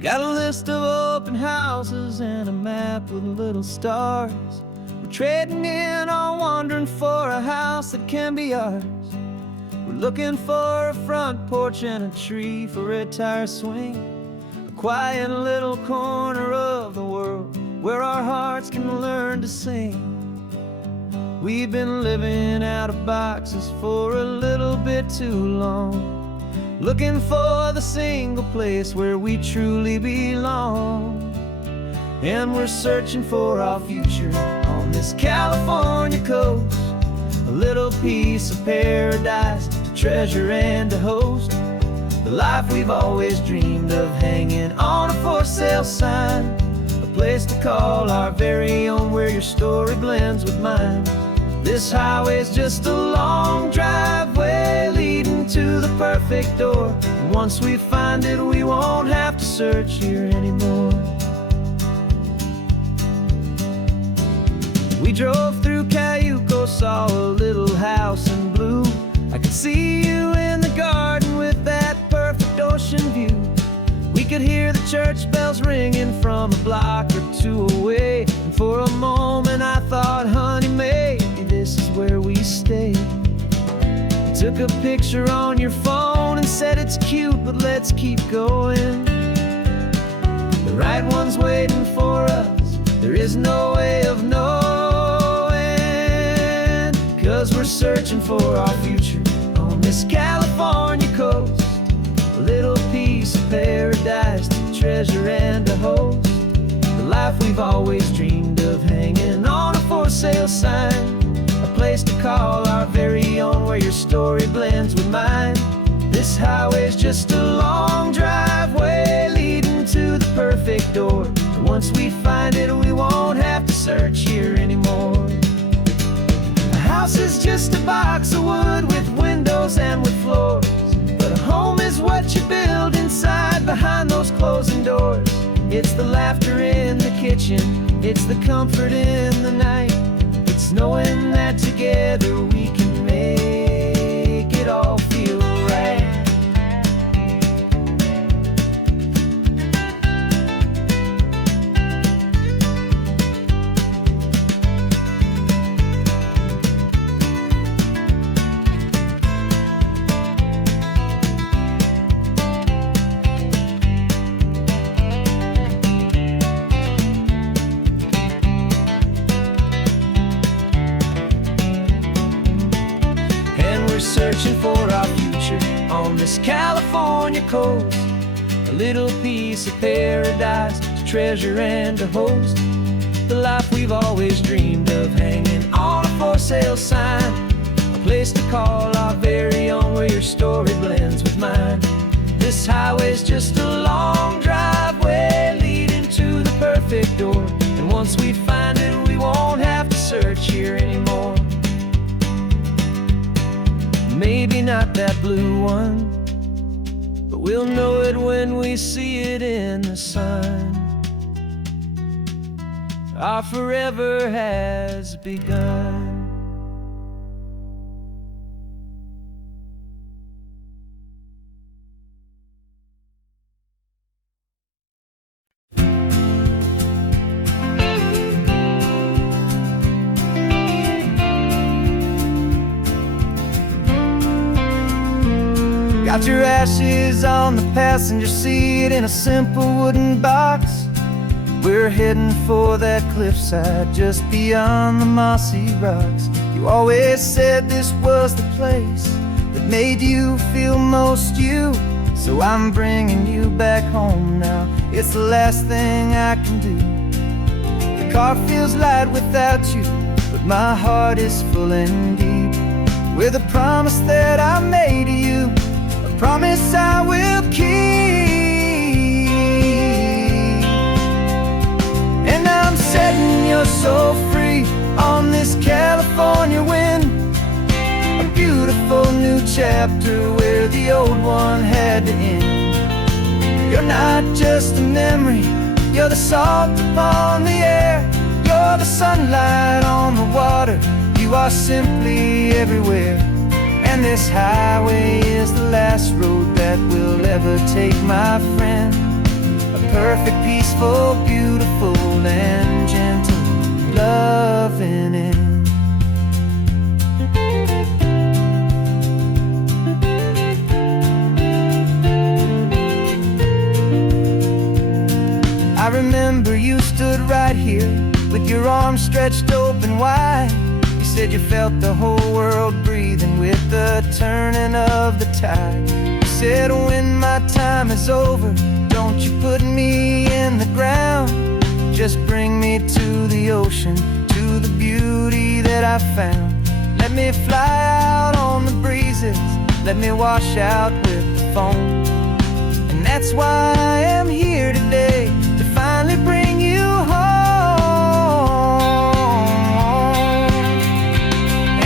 Got a list of open houses and a map with little stars. We're trading in on wandering for a house that can be ours. We're looking for a front porch and a tree for a tire swing, a quiet little corner of the world where our hearts can learn to sing. We've been living out of boxes for a little bit too long, looking for the single place where we truly belong. And we're searching for our future on this California coast, a little piece of paradise to treasure and to host, the life we've always dreamed of, hanging on a for sale sign, a place to call our very own where your story blends with mine. This highway's just a long driveway leading to the perfect door, and once we find it we won't have to search here anymore. We drove through Cayuco, saw a little house in blue. I could see you in the garden with that perfect ocean view. We could hear the church bells ringing from a block or two away, and for a moment I thought, honey, maybe this is where we stay. You took a picture on your phone and said it's cute, but let's keep going. The right one's waiting for us, there is no way of knowing, 'cause we're searching for our future on this California coast, a little piece of paradise to treasure and to host, the life we've always dreamed of, hanging on a for sale sign, a place to call our very own where your story blends with mine. This highway's just a long driveway leading to the perfect door, and once we find it we won't have to search here anymore. A house is just a box of wood with windows and with floors, but a home is what you build inside behind those closing doors. It's the laughter in the kitchen, it's the comfort in the night, it's knowing that together we can make it all feel right. Searching for our future on this California coast, a little piece of paradise to treasure and to host, the life we've always dreamed of, hanging on a for sale sign, a place to call our very own where your story blends with mine. This highway's just a long driveway leading to the perfect door, and once we find it we won't have to search here anymore. Maybe not that blue one, but we'll know it when we see it in the sun. Our forever has begun. Got your ashes on the passenger seat in a simple wooden box. We're heading for that cliffside just beyond the mossy rocks. You always said this was the place that made you feel most you, so I'm bringing you back home now. It's the last thing I can do. The car feels light without you, but my heart is full and deep with a promise that I made to you, promise I will keep. And I'm setting your soul free on this California wind, a beautiful new chapter where the old one had to end. You're not just a memory, you're the salt upon the air, you're the sunlight on the water, you are simply everywhere. And this highway is the last road that we'll ever take, my friend. A perfect, peaceful, beautiful, and gentle, loving end. I remember you stood right here with your arms stretched open wide. You said you felt the whole world breathing with the turning of the tide. You said, when my time is over, don't you put me in the ground. Just bring me to the ocean, to the beauty that I found. Let me fly out on the breezes, let me wash out with the foam. And that's why I am here today, to finally bring you home.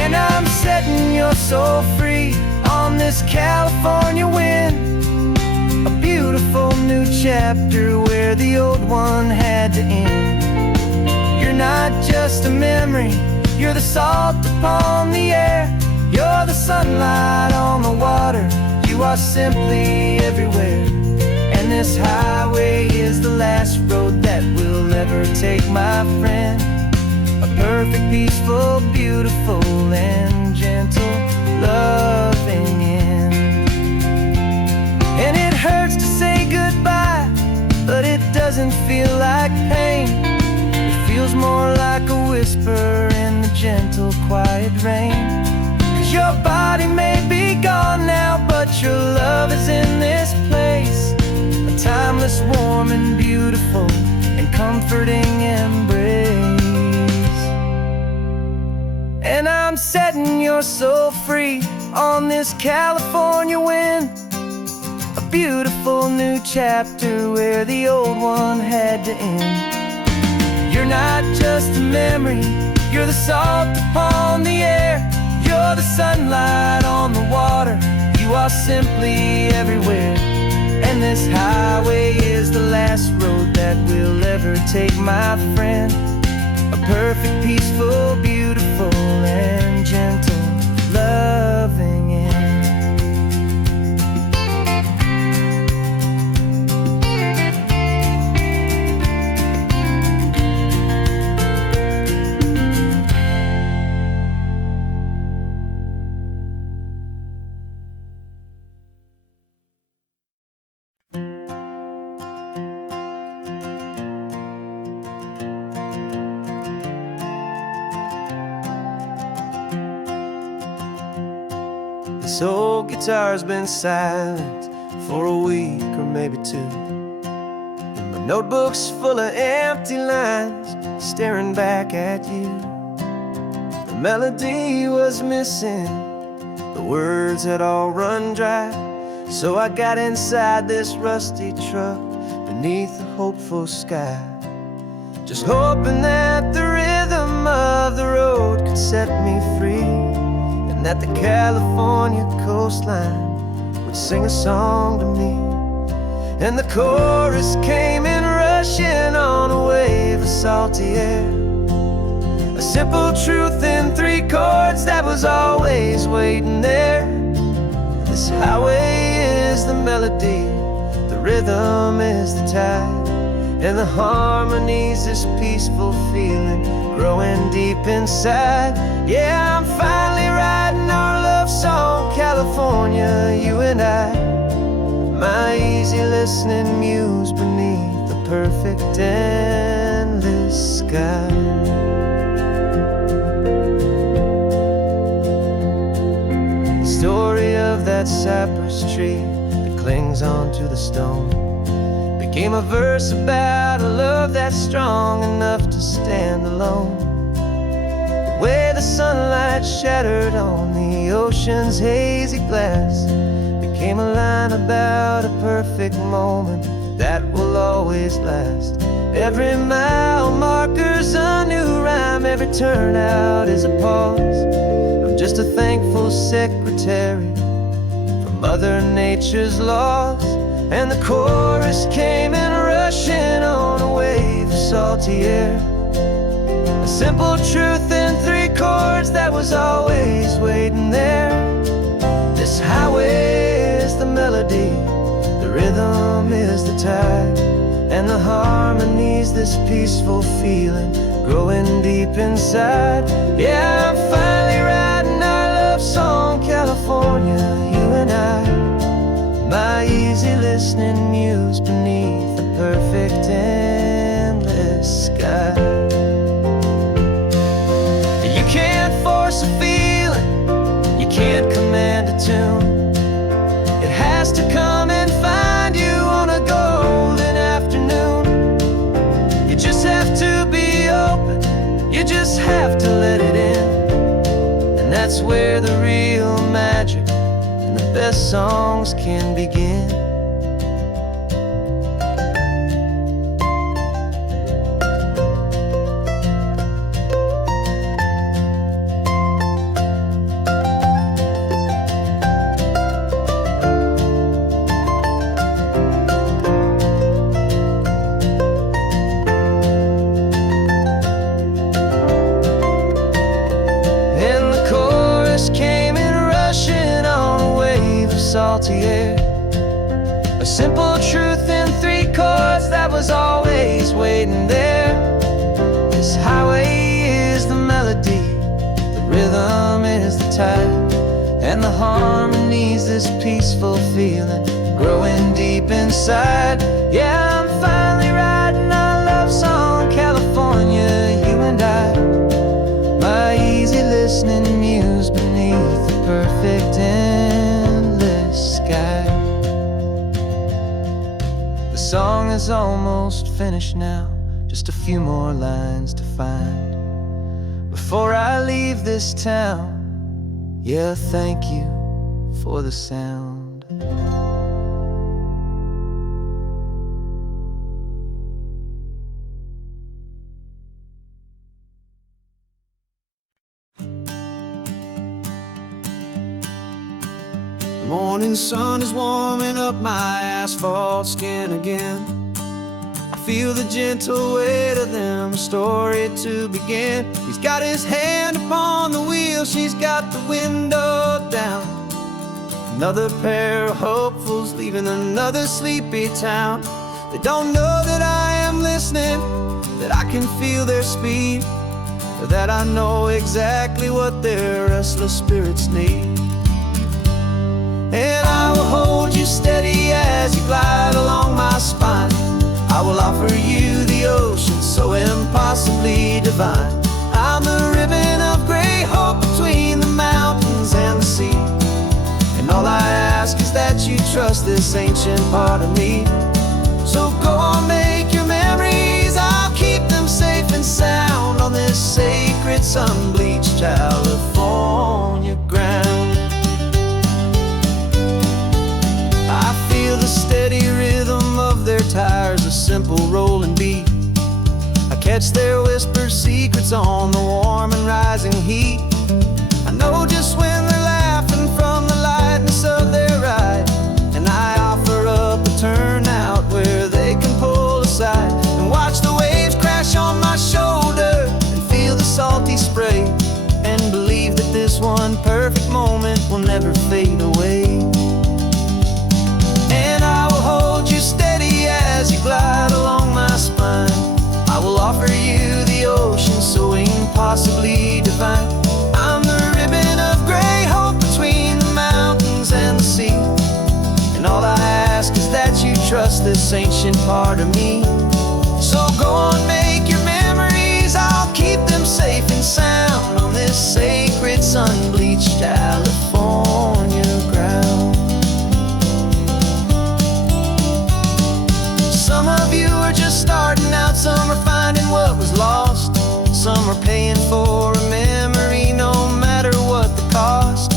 And I'm setting your soul free on this California wind, a beautiful new chapter where the old one had to end. You're not just a memory, you're the salt upon the air, you're the sunlight on the water, you are simply everywhere. And this highway is the last road that we'll ever take, my friend. A perfect, peaceful, beautiful, and gentle, loving end. And it hurts to say goodbye, but it doesn't feel like pain. It feels more like a whisper in the gentle, quiet rain. 'Cause your body may be gone now, but your love is in this place, a timeless, warm, and beautiful, and comforting embrace. And I'm setting your soul free on this California wind, a beautiful new chapter where the old one had to end. You're not just a memory, you're the salt upon the air, you're the sunlight on the water, you are simply everywhere. And this highway is the last road that we'll ever take, my friend. A perfect, peaceful, beautiful, and gentle, loving end. This old guitar's been silent for a week or maybe two, and my notebook's full of empty lines staring back at you. The melody was missing, the words had all run dry, so I got inside this rusty truck beneath the hopeful sky, just hoping that the rhythm of the road could set me free, that the California coastline would sing a song to me. And the chorus came in rushing on a wave of salty air, a simple truth in 3 chords that was always waiting there. This highway is the melody, the rhythm is the tide, and the harmony's this peaceful feeling growing deep inside. Yeah, I'm finally writing our love song, California, you and I, my easy listening muse beneath the perfect endless sky. The story of that cypress tree that clings onto the stone became a verse about a love that's strong enough to stand alone. The way the sunlight shattered on the ocean's hazy glass became a line about a perfect moment that will always last. Every mile marker's a new rhyme, every turnout is a pause. I'm just a thankful secretary for Mother Nature's laws. And the chorus came in rushing on a wave of salty air, a simple truth in 3 chords that was always waiting there. This highway is the melody, the rhythm is the tide, and the harmony's this peaceful feeling growing deep inside. Yeah, I'm finally writing our love song, California, you and I. My easy listening muse beneath the perfect endless sky. You can't force a feeling, you can't command a tune. It has to come and find you on a golden afternoon. You just have to be open, you just have to let it in. And that's where the real magic and the best songs can begin. Salty air, a simple truth in 3 chords that was always waiting there. This highway is the melody, the rhythm is the tide, and the harmony's this peaceful feeling growing deep inside. Yeah, I'm finally writing our love song, California, you and I. My easy listening muse beneath the perfect sky. The song is almost finished now, just a few more lines to find before I leave this town. Yeah, thank you for the sound. The morning sun is warming up my asphalt skin again. I feel the gentle weight of them, a story to begin. He's got his hand upon the wheel, she's got the window down. Another pair of hopefuls leaving another sleepy town. They don't know that I am listening, that I can feel their speed, or that I know exactly what their restless spirits need. And I will hold you steady as you glide along my spine. I will offer you the ocean so impossibly divine. I'm the ribbon of gray hope between the mountains and the sea. And all I ask is that you trust this ancient part of me. So go on, make your memories, I'll keep them safe and sound on this sacred sun-bleached California ground. I feel the steady rhythm of their tires, a simple rolling beat. I catch their whispered secrets on the warm and rising heat. I know just when they're laughing from the lightness of their ride, and I offer up a turnout where they can pull aside and watch the waves crash on my shoulder and feel the salty spray, and believe that this one perfect moment will never fade away. And I will hold you steady as you glide along my spine. I will offer you the ocean so impossibly divine. I'm the ribbon of gray hope between the mountains and the sea. And all I ask is that you trust this ancient part of me. So go on, make your memories, I'll keep them safe and sound on this sacred sun-bleached California ground. Some of you are just starting out, some are finding what was lost, some are paying for a memory no matter what the cost.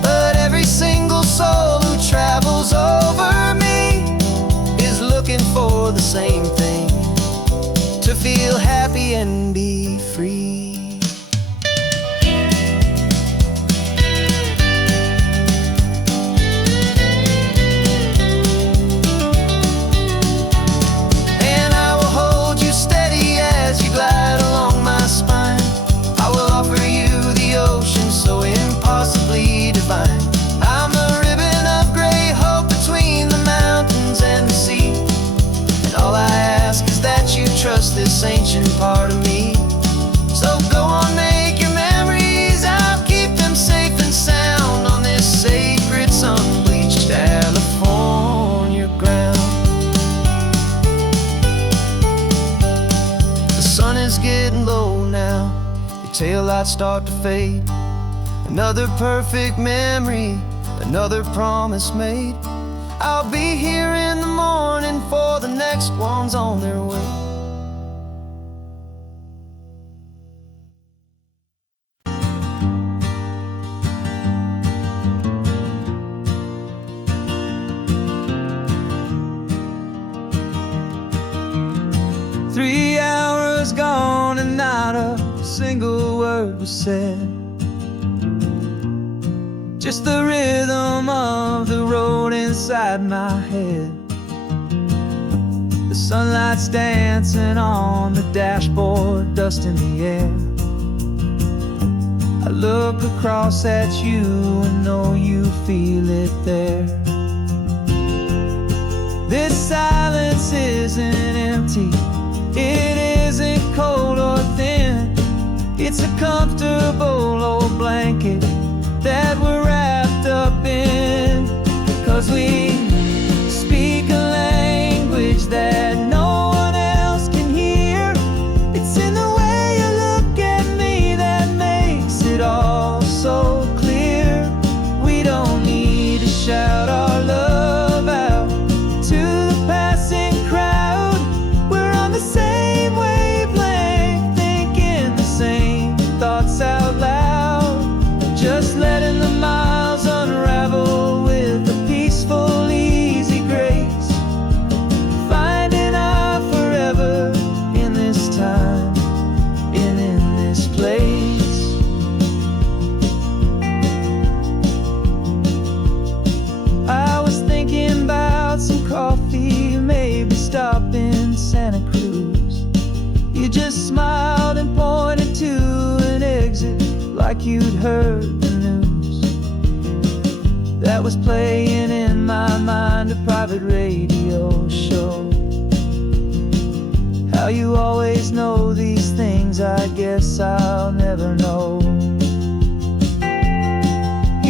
But every single soul who travels over me is looking for the same thing, to feel happy and be free. I'm the ribbon of gray hope between the mountains and the sea. And all I might start to fade. Another perfect memory, another promise made. I'll be here in the morning for the next ones on their way. Three hours gone and not a single word was said. Just the rhythm of the road inside my head. The sunlight's dancing on the dashboard, dust in the air. I look across at you and know you feel it there. This silence isn't empty, it isn't cold or thin. It's a comfortable old blanket that we're wrapped up in. 'Cause we speak a language that no one else can hear. It's in the way you look at me that makes it all so clear. We don't need to shout our love out to the passing crowd. We're on the same wavelength, thinking the same thoughts out loud. Just letting the miles unravel with a peaceful, easy grace. Finding our forever in this time and in this place. I was thinking about some coffee, maybe stop in Santa Cruz. You just smiled and pointed to an exit like you'd heard the news. That was playing in my mind, a private radio show. How you always know these things, I guess I'll never know.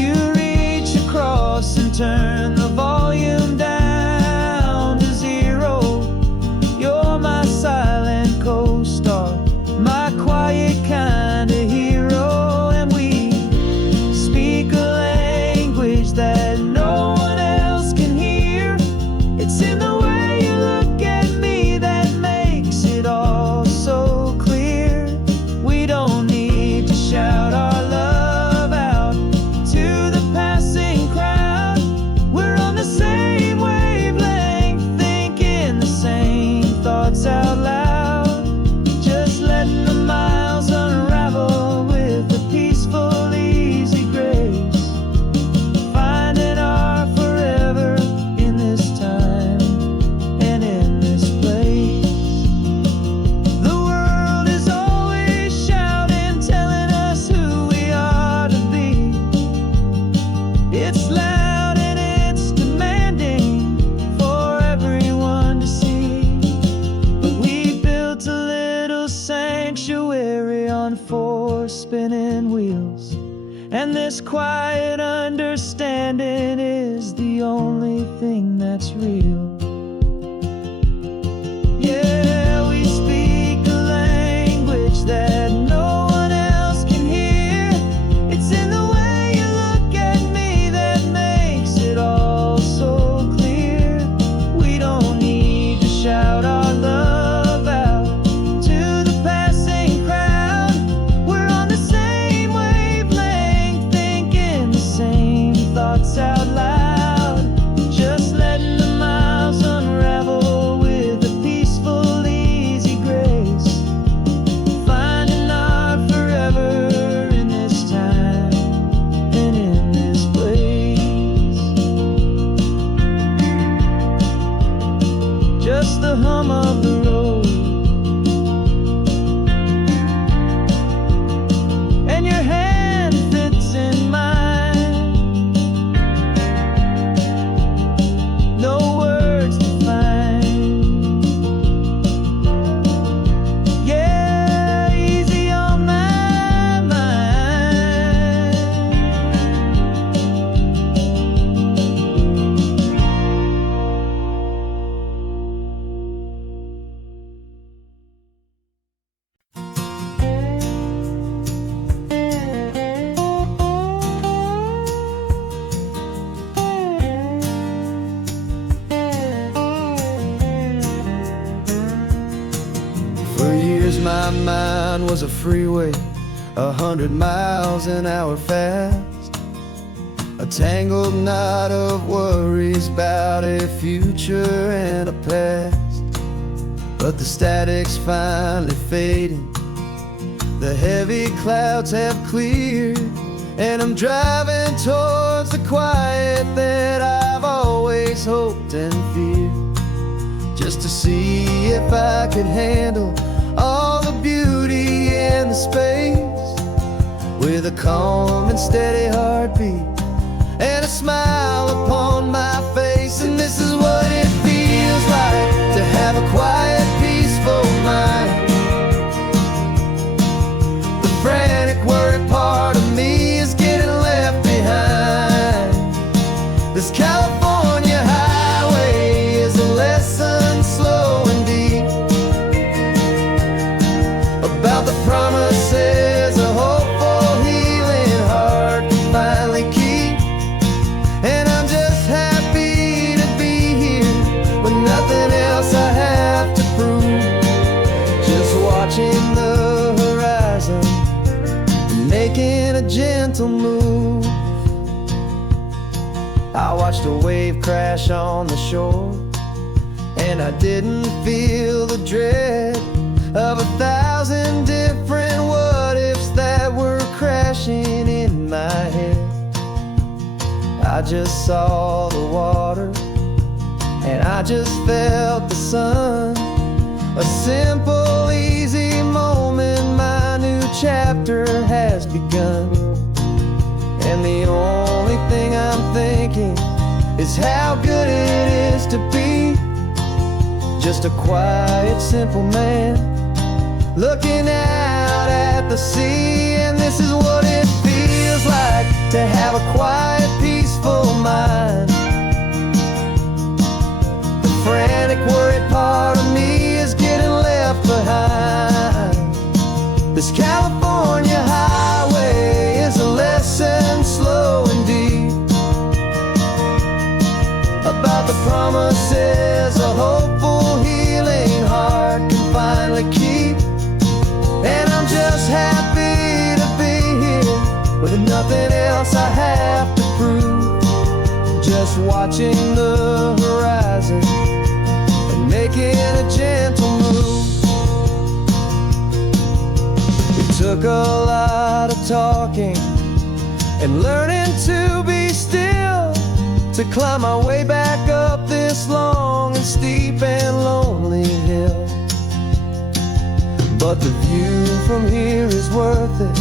You reach across and turn the volume down to zero. You're my silent co-star, my quiet kind of hero. And we speak a language that no one else can hear. It's in the way you look at me that makes it all so clear. We don't need to shout our love out to the passing crowd. We're on the same wavelength, thinking the same thoughts out loud. Just letting the miles unravel with a peaceful, easy grace. Finding our forever in this time and in this place. The world is always shouting, telling us who we are to be. It's loud and it's demanding for everyone to see. But we built a little sanctuary on four spinning wheels, and this quiet understanding is the only thing that's real. Yeah, we speak a language that no one else can hear. It's in the way you look at me that makes it all so clear. We don't need to shout our love out to the passing crowd. We're on the same wavelength, thinking the same thoughts out loud. Just letting the mind my mind was a freeway, 100 miles an hour fast, a tangled knot of worries about a future and a past. But the static's finally fading, the heavy clouds have cleared, and I'm driving towards the quiet that I've always hoped and feared, just to see if I could handle all the beauty and the space, with a calm and steady heartbeat and a smile upon my face. And this is what it feels like to have a quiet, peaceful mind. The frantic, worried part of me is getting left behind. This California highway is a lesson slow and deep about the promises a hopeful, healing heart can finally keep. And I'm just happy to be here with nothing else I have to prove, just watching the horizon and making a gentle move. I watched a wave crash on the shore, and I didn't feel the dread of 1,000 different what-ifs that were crashing in my head. I just saw the water, and I just felt the sun. A simple, easy moment, my new chapter has begun. And the only thing I'm thinking is how good it is to be just a quiet, simple man looking out at the sea. And this is what it feels like to have a quiet, peaceful mind. The frantic, worried part of me is getting left behind. This California highway is a lesson slow and deep about the promises a hopeful, healing heart can finally keep. And I'm just happy to be here with nothing else I have to prove, just watching the horizon and making a gentle move. It took a lot of talking and learning to be still to climb my way back up this long and steep and lonely hill. But the view from here is worth it.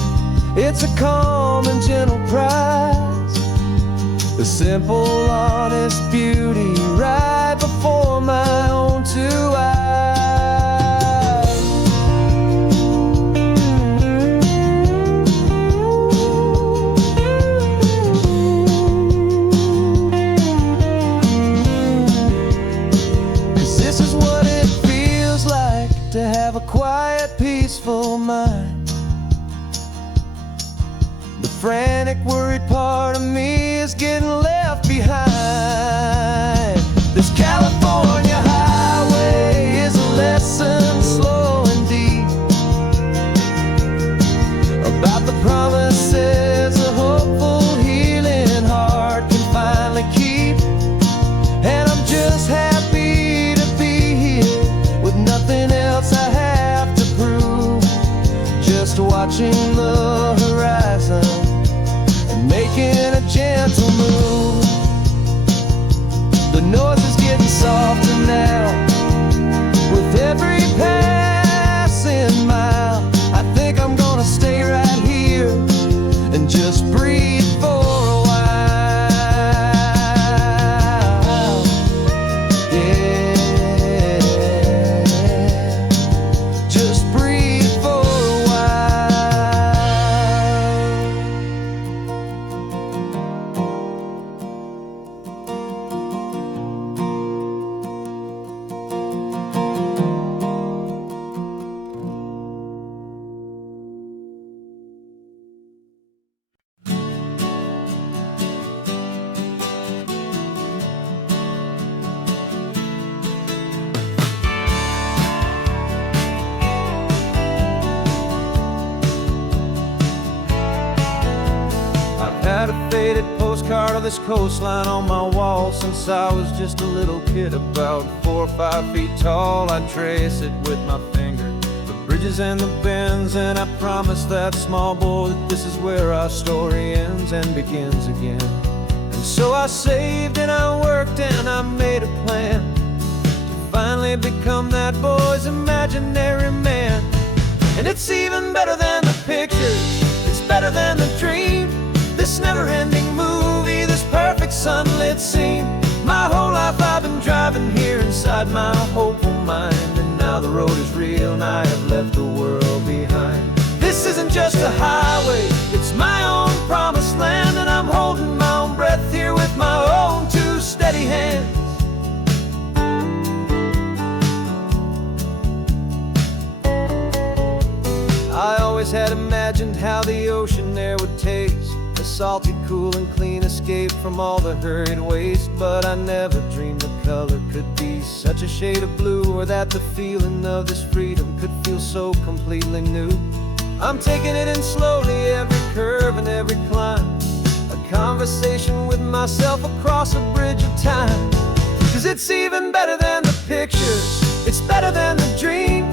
It's a calm and gentle prize, the simple, honest beauty right before my own two eyes. This is what it feels like to have a quiet, peaceful mind. The frantic, worried part of me is getting left behind. This California highway is a lesson slow and deep about the promises a hopeful, healing heart can finally keep. And I'm just happy to be here with nothing else I have to prove, just watching the horizon and making a gentle move. The noise is getting softer now with every passing mile. I think I'm gonna stay right here and just breathe for a while. had a faded postcard of this coastline on my wall since I was just a little kid, about 4 or 5 feet tall. I trace it with my finger, the bridges and the bends, and I promised that small boy that this is where our story ends and begins again. And so I saved and I worked and I made a plan to finally become that boy's imaginary man. And it's even better than the pictures, it's better than the dream, this never-ending movie, this perfect sunlit scene. My whole life I've been driving here inside my hopeful mind, and now the road is real and I have left the world behind. This isn't just a highway, it's my own promised land, and I'm holding my own breath here with my own 2 steady hands. I always had imagined how the ocean air would taste, a salty, cool and clean escape from all the hurried waste. But I never dreamed the color could be such a shade of blue, or that the feeling of this freedom could feel so completely new. I'm taking it in slowly, every curve and every climb, a conversation with myself across a bridge of time. 'Cause it's even better than the pictures, it's better than the dream,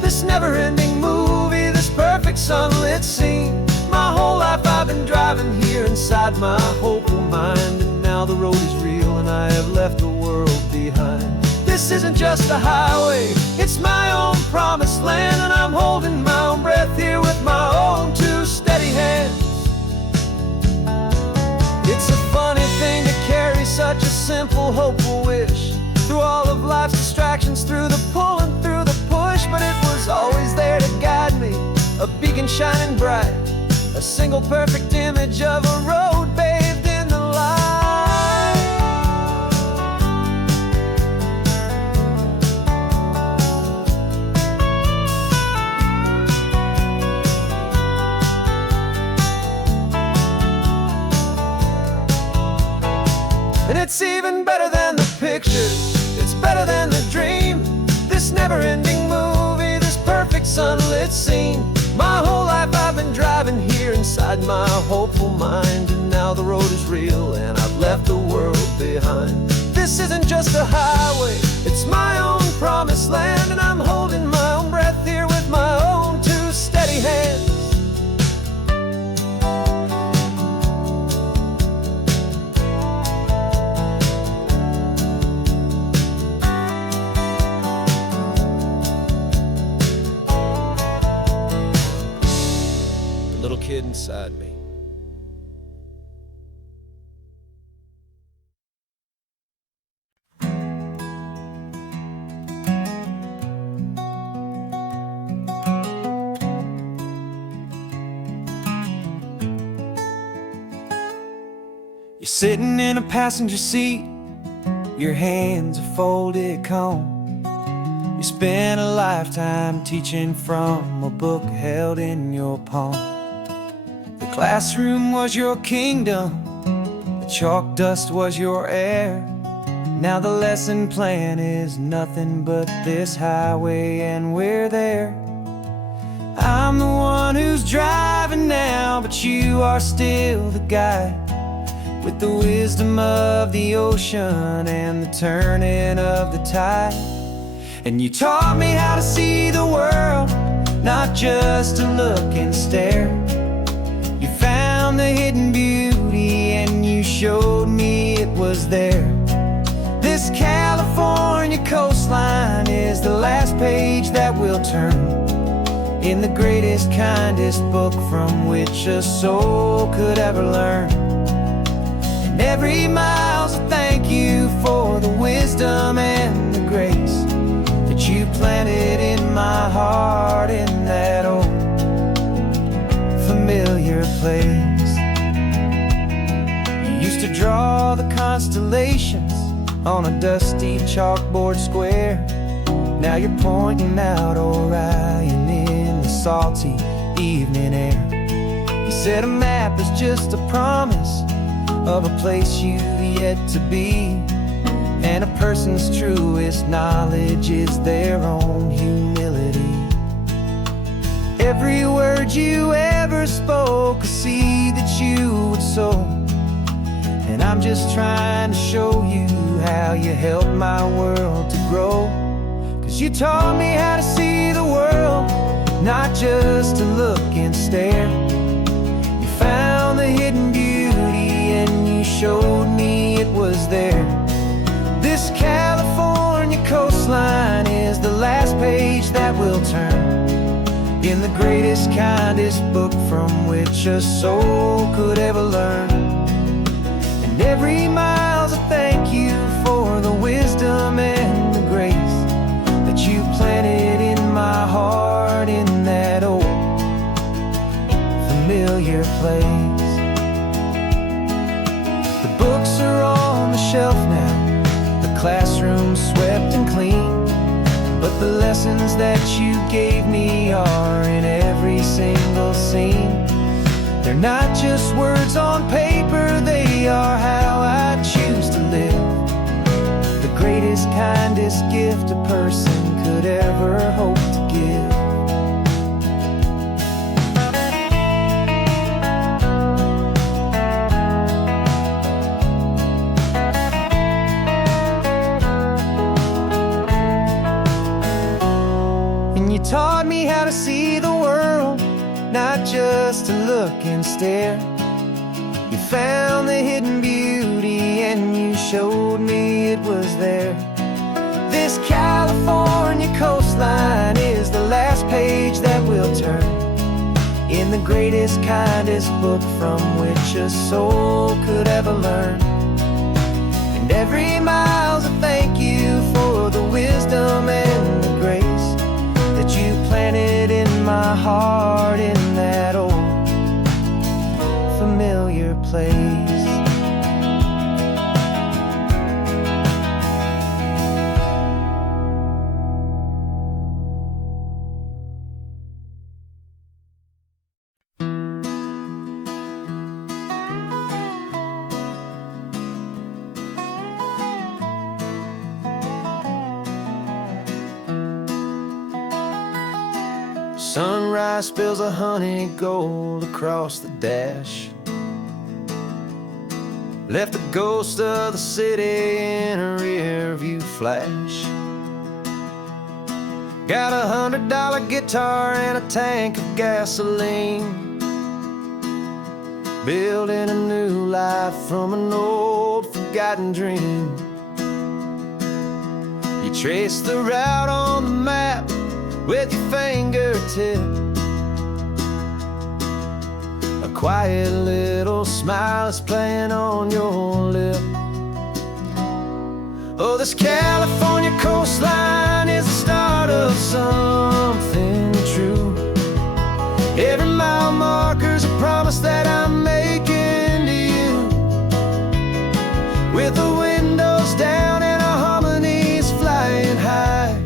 this never-ending movie, this perfect sunlit scene. My whole life I've been driving here inside my hopeful mind, and now the road is real and I have left the world behind. This isn't just a highway, it's my own promised land, and I'm holding my own breath here with my own 2 steady hands. It's a funny thing to carry such a simple, hopeful wish through all of life's distractions, through the pull and through the push. But it was always there to guide me, a beacon shining bright, a single perfect image of a road bathed in the light. And it's even better than the pictures, it's better than the dream, this never-ending movie, this perfect sunlit scene. My whole life I've been driving here inside my hopeful mind, and now the road is real and I've left the world behind. This isn't just a highway, it's my own promised land, and I'm holding my own breath here with my own 2 steady hands. Little kid inside me. You're sitting in a passenger seat, your hands are folded calm. You spent a lifetime teaching from a book held in your palm. The classroom was your kingdom, the chalk dust was your air. Now the lesson plan is nothing but this highway, and we're there. I'm the one who's driving now, but you are still the guide, with the wisdom of the ocean and the turning of the tide. And you taught me how to see the world, not just to look and stare. You found the hidden beauty and you showed me it was there. This California coastline is the last page that we'll turn in the greatest, kindest book from which a soul could ever learn. And every mile's a thank you for the wisdom and the grace that you planted in my heart in that old familiar place. You used to draw the constellations on a dusty chalkboard square. Now you're pointing out Orion in the salty evening air. You said a map is just a promise of a place you've yet to be, and a person's truest knowledge is their own humility. Every word you ever spoke, a seed that you would sow, I'm just trying to show you how you helped my world to grow. 'Cause you taught me how to see the world, not just to look and stare. You found the hidden beauty and you showed me it was there. This California coastline is the last page that we'll turn in the greatest, kindest book from which a soul could ever learn. And every mile's a thank you for the wisdom and the grace that you planted in my heart in that old familiar place. The books are on the shelf now, the classroom swept and clean, but the lessons that you gave me are in every single scene. They're not just words on paper, they are how I choose to live. The greatest, kindest gift a person could ever hope to give. Taught me how to see the world, not just to look and stare. You found the hidden beauty and you showed me it was there. This California coastline is the last page that we'll turn in the greatest, kindest book from which a soul could ever learn. And every mile's a thank you for the wisdom and the grace that you planted in my heart in that old familiar place. Sunrise spills a honey gold across the dash, left the ghost of the city in a rear view flash. Got a $100 guitar and a tank of gasoline, building a new life from an old forgotten dream. You trace the route on the map with your fingertip, a quiet little smile is playing on your lip. Oh, this California coastline is the start of something true. Every mile marker's a promise that I'm making to you, with the windows down and our harmonies flying high.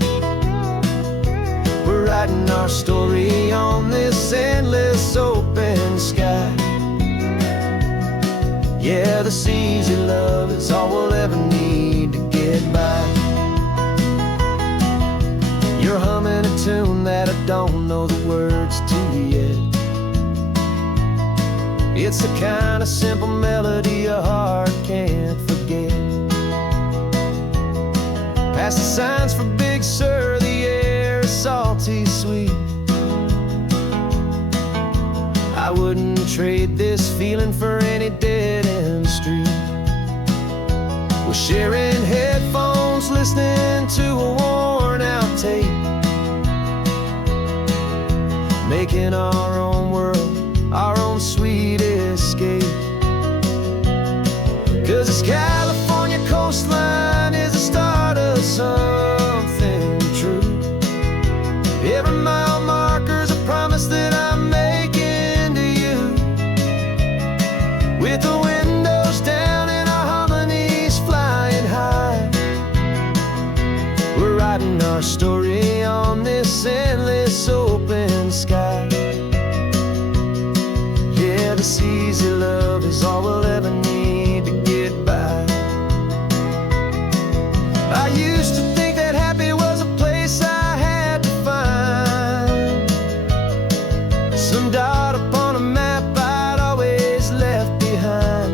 Writing our story on this endless open sky. Yeah, this easy love is all we'll ever need to get by. You're humming a tune that I don't know the words to yet. It's the kind of simple melody your heart can't forget. Past the signs for Big Sur, the air is salty sweet. I wouldn't trade this feeling for any dead-end street. We're sharing headphones, listening to a worn-out tape, making our own world, our own sweet escape. 'Cause this California coastline is the start of something true. Every mile marker's a promise that I'm making to you, with the windows down and our harmonies flying high. We're writing our story on this endless open sky. Yeah, this easy love is all we'll ever need to get by. I used to think that happy was a place I had to find, some dot upon a map I'd always left behind.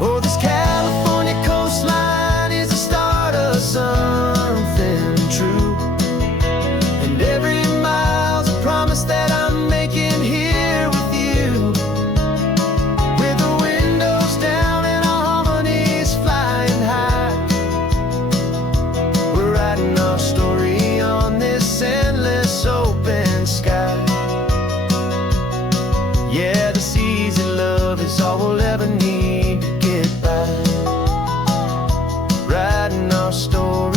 Oh, this California coastline is the start of something true, and every mile's a promise that I'm making here with you. With the windows down and our harmonies flying high, we're writing our story on this endless open sky. Yeah, this easy love is all we'll ever need to get by. Writing our story,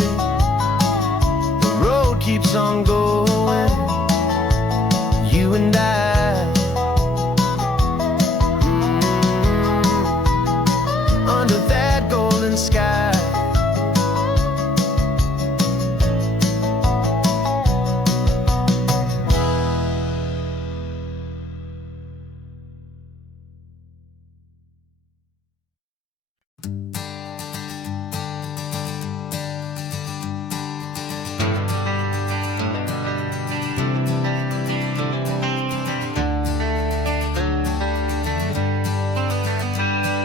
the road keeps on going, you and I. Under that golden sky.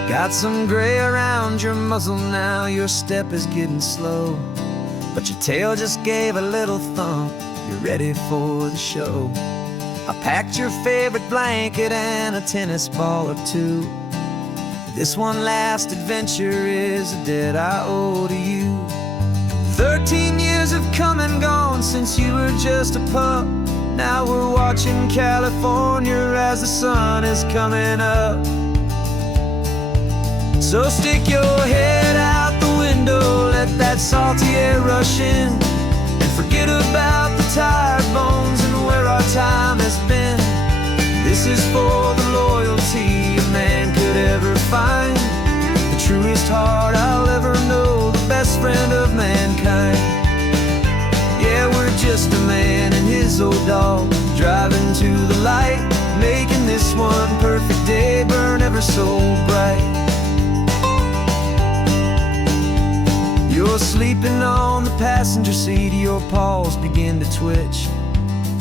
Got some gray around your muzzle now, your step is getting slow, but your tail just gave a little thump, you're ready for the show. I packed your favorite blanket and a tennis ball or two. This one last adventure is a debt I owe to you. 13 years have come and gone since you were just a pup. Now we're watching California as the sun is coming up. So stick your head out the window, let that salty air rush in, and forget about the tired bones and where our time has been. This is for the loyalty a man could ever find, the truest heart I'll ever know, the best friend of mankind. Yeah, we're just a man and his old dog, driving to the light, making this one perfect day burn ever so bright. You're sleeping on the passenger seat, your paws begin to twitch,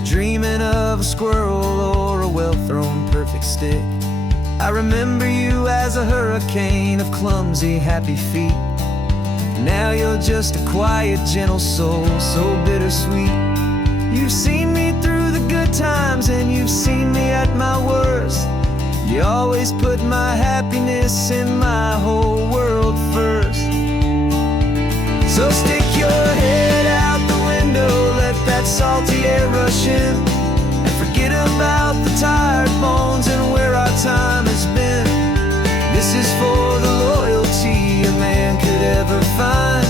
dreaming of a squirrel or a well-thrown perfect stick. I remember you as a hurricane of clumsy, happy feet. Now you're just a quiet, gentle soul, so bittersweet. You've seen me through the good times and you've seen me at my worst. You always put my happiness and my whole world first. So stick your head out the window, let that salty air rush in, and forget about the tired bones and where our time has been. This is for the loyalty a man could ever find,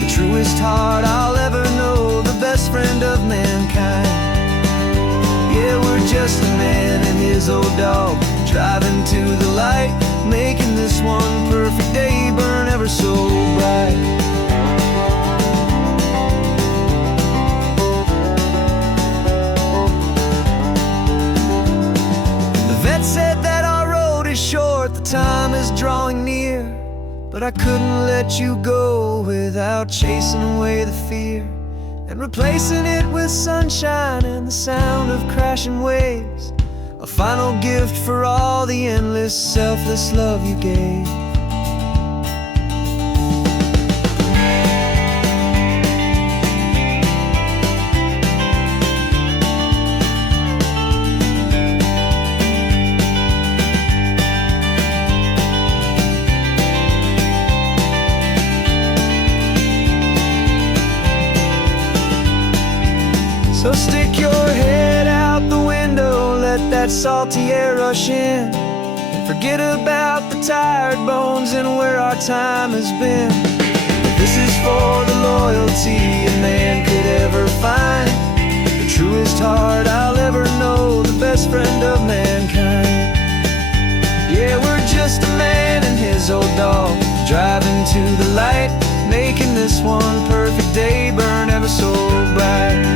the truest heart I'll ever know, the best friend of mankind. Yeah, we're just a man and his old dog, driving to the light, making this one perfect day burn ever so bright. Said that our road is short, the time is drawing near, but I couldn't let you go without chasing away the fear and replacing it with sunshine and the sound of crashing waves, a final gift for all the endless, selfless love you gave. So stick your head out the window, let that salty air rush in, and forget about the tired bones and where our time has been. This is for the loyalty a man could ever find, the truest heart I'll ever know, the best friend of mankind. Yeah, we're just a man and his old dog, driving to the light, making this one perfect day burn ever so bright.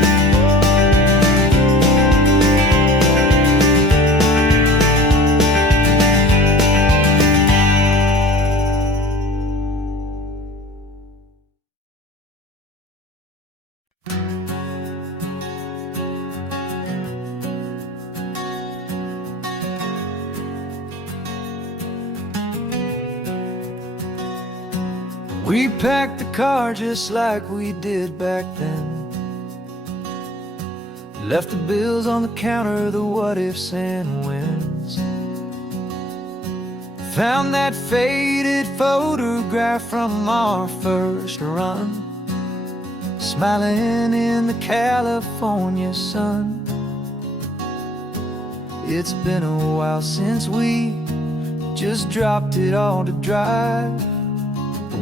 We packed the car just like we did back then. Left the bills on the counter, the what ifs and whens. Found that faded photograph from our first run, smiling in the California sun. It's been a while since we just dropped it all to drive.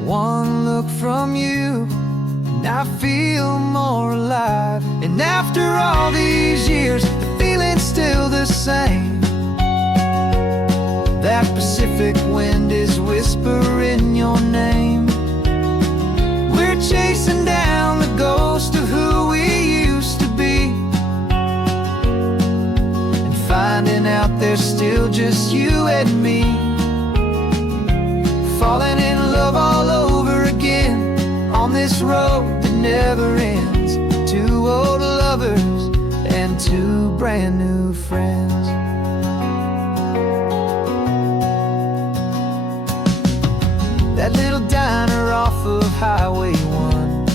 One look from you and I feel more alive. And after all these years, the feeling's still the same. That Pacific wind is whispering your name. We're chasing down the ghost of who we used to be, and finding out there's still just you and me. Falling in love all over again on this road that never ends. Two old lovers and two brand new friends. That little diner off of Highway 1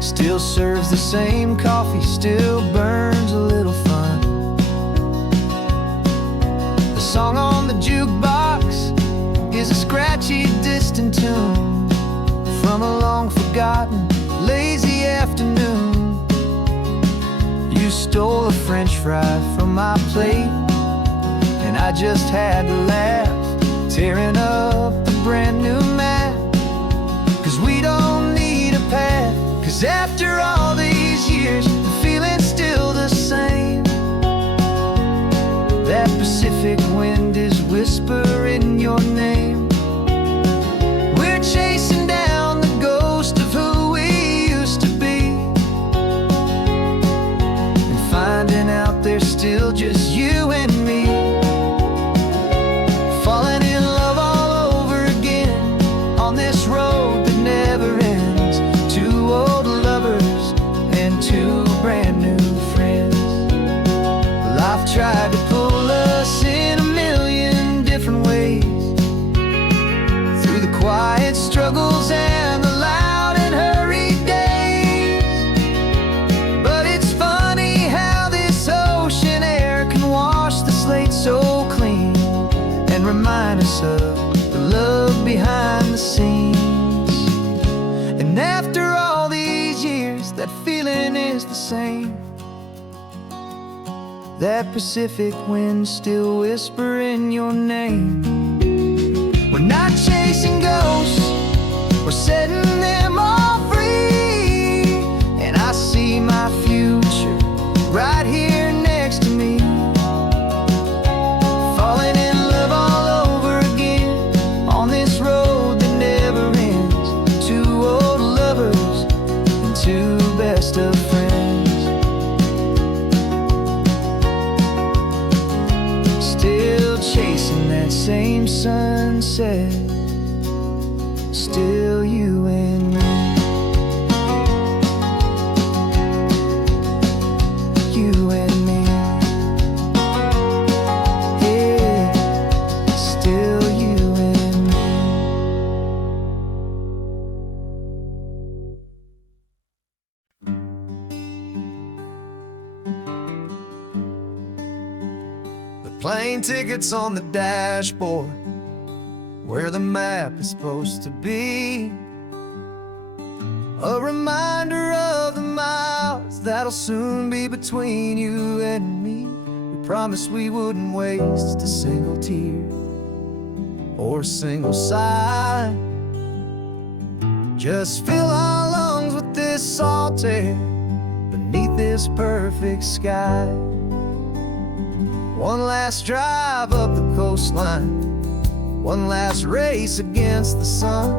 still serves the same coffee, still burns a little fun. The song on the jukebox is a scratchy, distant tune from a long-forgotten, lazy afternoon. You stole a French fry from my plate, and I just had to laugh, tearing up the brand new map. 'Cause we don't need a path, 'cause after all these years, the feeling's still the same. That Pacific wind is whispering your name. We're chasing down the ghost of who we used to be, and finding out there's still just you and me. Falling in love all over again on this road that never ends. Two old lovers and two brand new friends. Life tried to pull us in a million different ways, through the quiet struggles and the loud and hurried days. But it's funny how this ocean air can wash the slate so clean, and remind us of the love behind the scenes. And after all these years, that feeling is the same. That Pacific wind still whispering your name. We're not chasing ghosts, we're setting them all free. And I see my future right here next to me. Falling in love all over again on this road that never ends. Two old lovers and two best of friends. Still chasing that same sunset, still you and me. You and me. Yeah, still you and me. The plane tickets on the dashboard, where the map is supposed to be. A reminder of the miles that'll soon be between you and me. We promised we wouldn't waste a single tear or a single sigh. Just fill our lungs with this salt air beneath this perfect sky. One last drive up the coastline, one last race against the sun,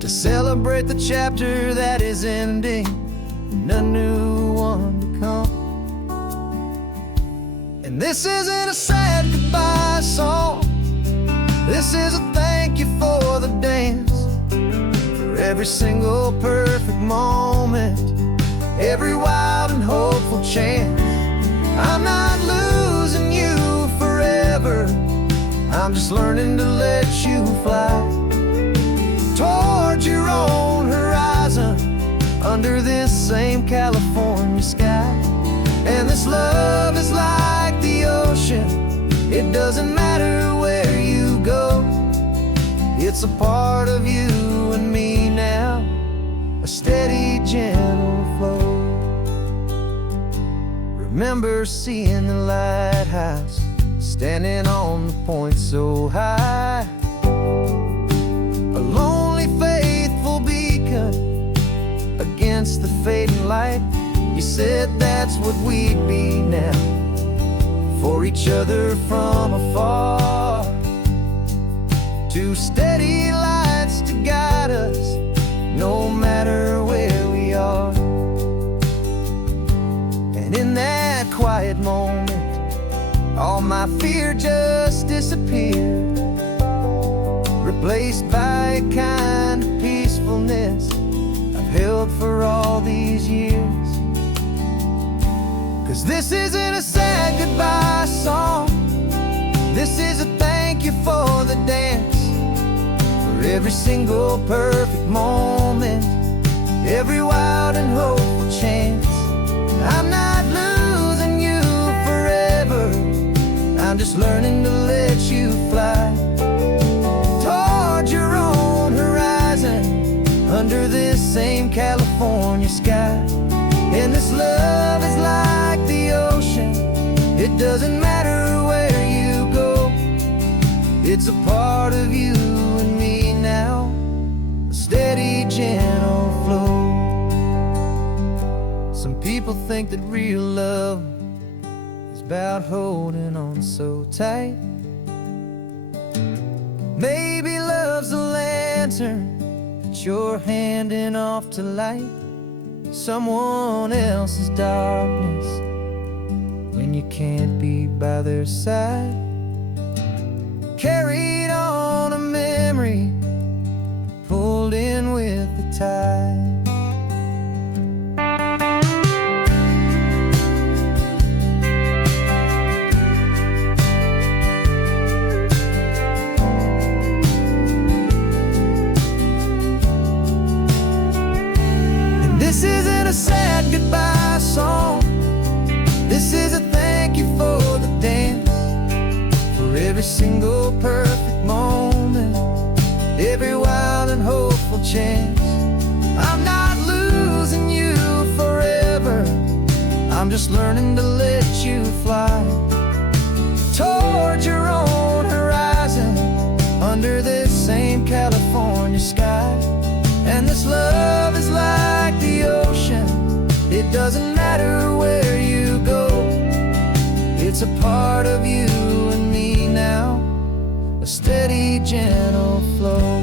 to celebrate the chapter that is ending and a new one to come. And this isn't a sad goodbye song, this is a thank you for the dance, for every single perfect moment, every wild and hopeful chance. I'm not losing you forever, I'm just learning to let you fly. California sky. And this love is like the ocean, it doesn't matter where you go. It's a part of you and me now, a steady, gentle flow. Remember seeing the lighthouse, standing on the point so high, a lonely, faithful beacon against the fading light. You said that's what we'd be now, for each other from afar. Two steady lights to guide us, no matter where we are. And in that quiet moment, all my fear just disappeared, replaced by a kind of peacefulness I've held for all these years. 'Cause this isn't a sad goodbye song, this is a thank you for the dance, for every single perfect moment, every wild and hopeful chance. I'm not losing you forever, I'm just learning to let you fly toward your own horizon, under this same California sky. And this love is like the ocean, it doesn't matter where you go. It's a part of you and me now, a steady, gentle flow. Some people think that real love is about holding on so tight. Maybe love's a lantern that you're handing off to light someone else's darkness when you can't be by their side. Carried on a memory, pulled in with the tide. This isn't a sad goodbye song, this is a thank you for the dance, for every single perfect moment, every wild and hopeful chance. I'm not losing you forever, I'm just learning to let you fly toward your own horizon, under this same California sky. And this love is like the ocean, it doesn't matter where you go. It's a part of you and me now, a steady, gentle flow.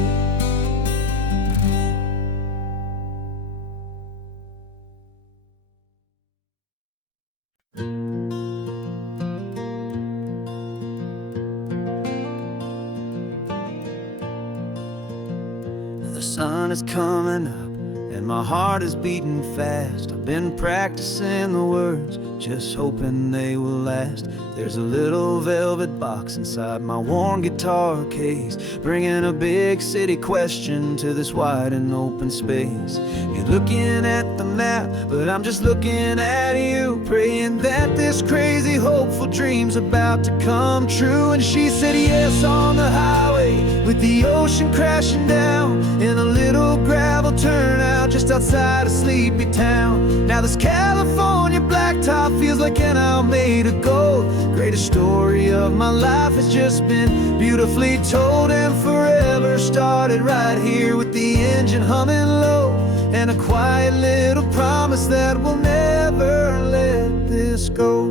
The sun is coming up and my heart is beating fast. I've been practicing the words, just hoping they will last. There's a little velvet box inside my worn guitar case, bringing a big city question to this wide and open space. You're looking at the map, but I'm just looking at you, praying that this crazy hopeful dream's about to come true. And she said yes on the highway, with the ocean crashing down, in a little gravel turnout just outside a sleepy town. Now this California blacktop feels like an owl made of gold. Greatest story of my life has just been beautifully told, and forever started right here with the engine humming low, and a quiet little promise that we'll never let this go.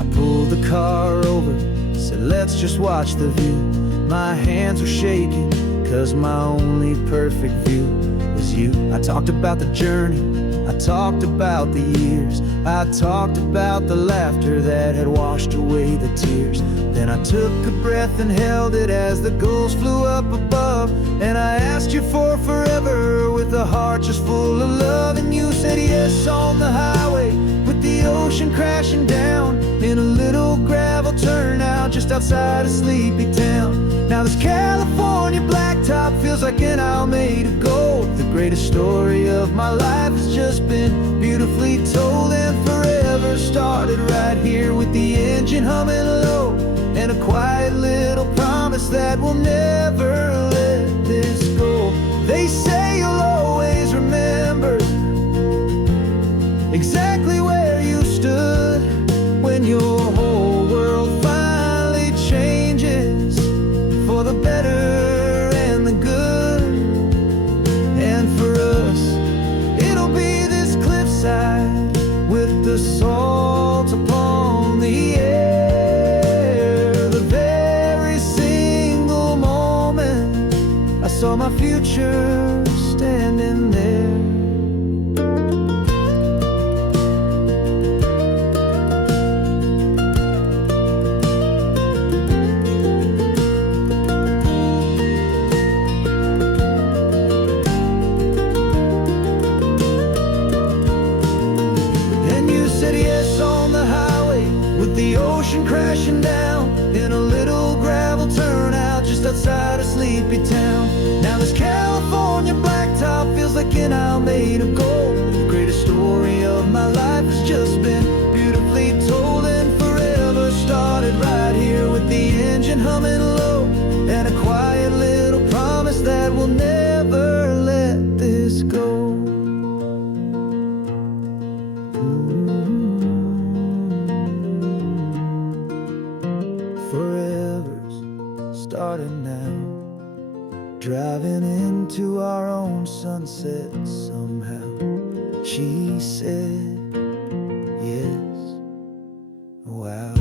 I pulled the car over, said let's just watch the view. My hands were shaking, 'cause my only perfect view was you. I talked about the journey, I talked about the years, I talked about the laughter that had washed away the tears. Then I took a breath and held it as the gulls flew up above, and I asked you for forever with a heart just full of love. And you said yes on the highway, with the ocean crashing down, in a little gravel turnout just outside a sleepy town. Now this California blacktop blacktop feels like an owl made of gold. The greatest story of my life has just been beautifully told, and forever started right here with the engine humming low, and a quiet little promise that we'll never let this go. They say you'll always remember exactly where you stood when your whole world finally changes for the better and the good. And for us, it'll be this cliffside with the salt upon the air. The very single moment I saw my future standing there. The ocean crashing down in a little gravel turnout just outside a sleepy town. Now this California blacktop feels like an owl made of gold. The greatest story of my life has just been beautifully told, and forever started right here with the engine humming low, and a quiet little promise that we'll never let this go. Forever's started now, driving into our own sunset somehow. She said, yes, wow.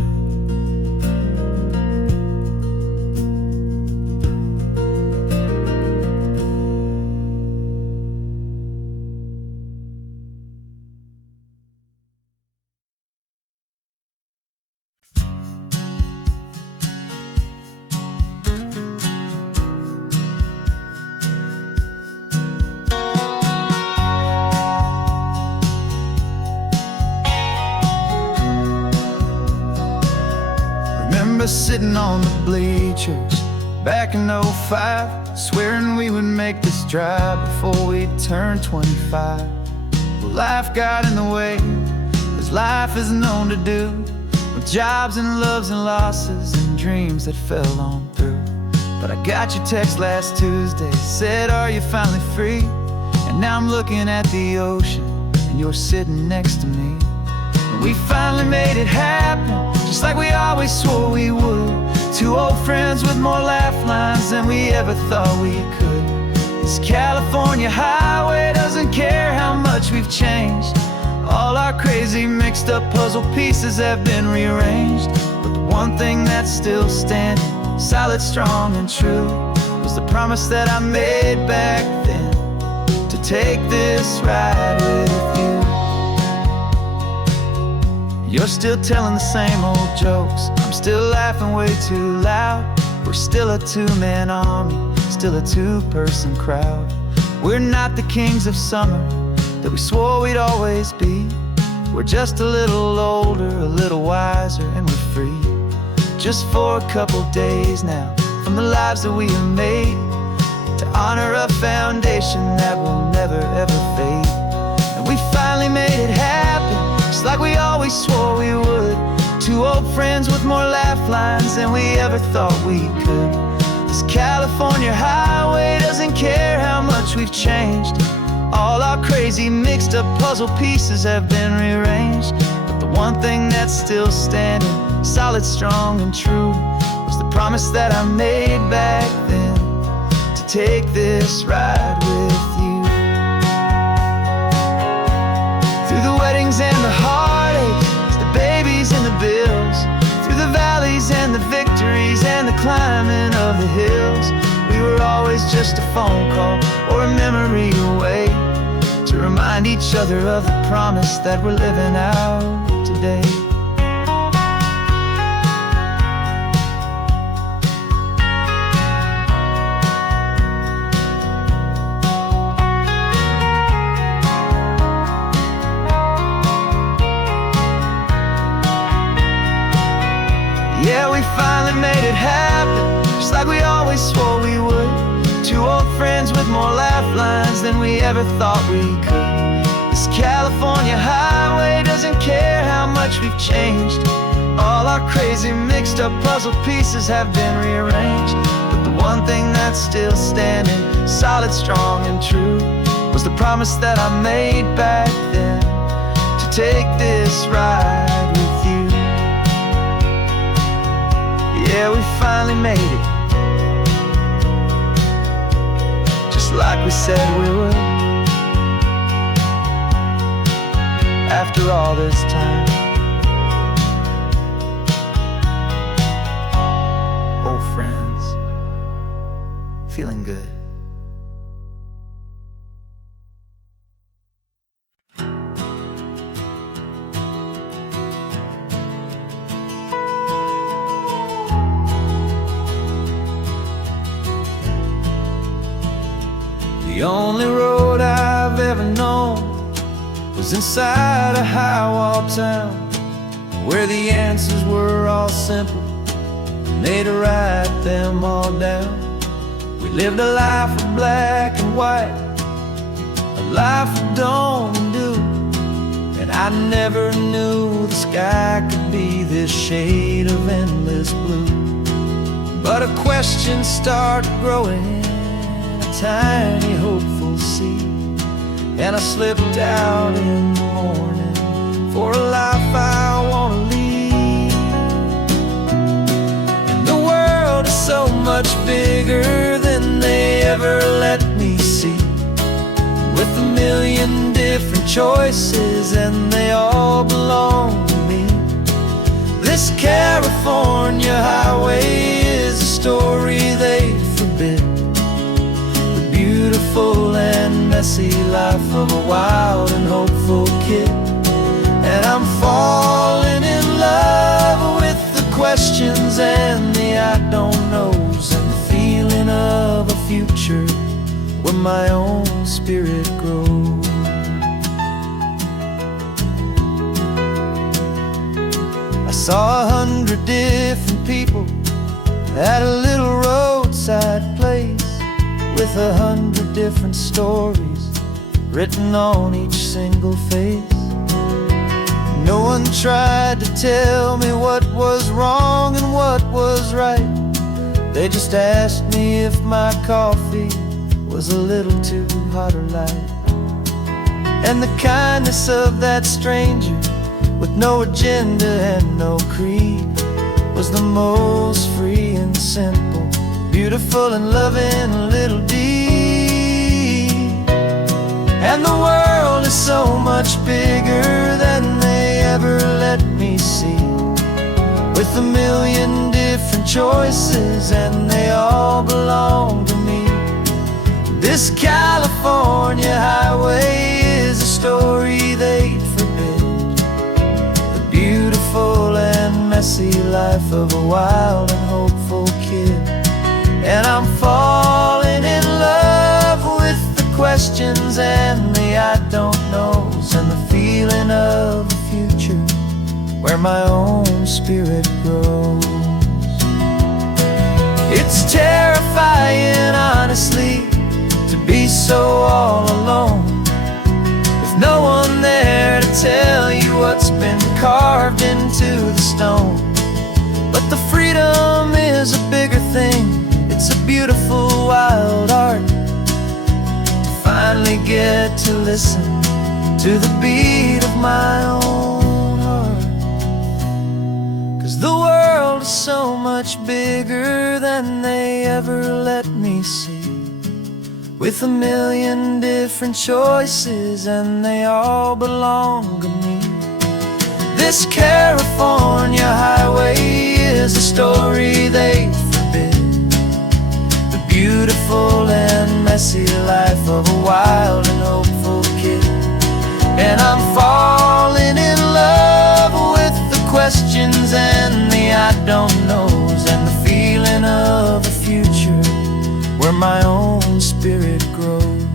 Sitting on the bleachers back in '05, swearing we would make this drive before we turned 25. Well, life got in the way, as life is known to do, with jobs and loves and losses and dreams that fell on through. But I got your text last Tuesday, said, are you finally free? And now I'm looking at the ocean, and you're sitting next to me. And we finally made it happen, just like we always swore we would. Two old friends with more laugh lines than we ever thought we could. This California highway doesn't care how much we've changed. All our crazy mixed up puzzle pieces have been rearranged, but the one thing that's still standing, solid, strong and true, was the promise that I made back then, to take this ride with you. You're still telling the same old jokes, I'm still laughing way too loud. We're still a two-man army, still a two-person crowd. We're not the kings of summer that we swore we'd always be. We're just a little older, a little wiser, and we're free. Just for a couple days now, from the lives that we have made, to honor a foundation that will never ever fade. And we finally made it happen, just like we always swore we would. Two old friends with more laugh lines than we ever thought we could. This California highway doesn't care how much we've changed. All our crazy mixed up puzzle pieces have been rearranged, but the one thing that's still standing, solid, strong and true, was the promise that I made back then, to take this ride with you. Through the weddings and the heartaches, the babies and the bills, through the valleys and the victories and the climbing of the hills, we were always just a phone call or a memory away, to remind each other of the promise that we're living out today. Yeah, we finally made it happen, just like we always swore we would. Two old friends with more laugh lines than we ever thought we could. This California highway doesn't care how much we've changed. All our crazy mixed up puzzle pieces have been rearranged. But the one thing that's still standing, solid, strong and true, was the promise that I made back then, to take this ride with you. Yeah, we finally made it, just like we said we would. After all this time, old friends, feeling good. The only road I've ever known was inside a high-wall town, where the answers were all simple, and they'd write them all down. We lived a life of black and white, a life of dawn and dew, and I never knew the sky could be this shade of endless blue. But a question started growing, a tiny hopeful seed, and I slipped out in the morning for a life I want to lead. And the world is so much bigger than they ever let me see, with a million different choices and they all belong to me. This California highway is a story they forbid, beautiful and messy life of a wild and hopeful kid. And I'm falling in love with the questions and the I don't knows, and the feeling of a future where my own spirit grows. I saw 100 different people at a little roadside place, with 100 different stories written on each single face. No one tried to tell me what was wrong and what was right. They just asked me if my coffee was a little too hot or light. And the kindness of that stranger, with no agenda and no creed, was the most free and simple, beautiful and loving little deed. And the world is so much bigger than they ever let me see, with a million different choices and they all belong to me. This California highway is a story they'd forbid, the beautiful and messy life of a wild and hopeful kid. And I'm falling in love with the questions and the I don't knows, and the feeling of a future where my own spirit grows. It's terrifying, honestly, to be so all alone, with no one there to tell you what's been carved into the stone. But the freedom is a bigger thing. It's a beautiful wild art to finally get to listen to the beat of my own heart. 'Cause the world is so much bigger than they ever let me see, with a million different choices and they all belong to me. This California highway is a story they forbid, the beautiful and messy life of a wild and hopeful kid. And I'm falling in love with the questions and the I don't knows, and the feeling of a future where my own spirit grows.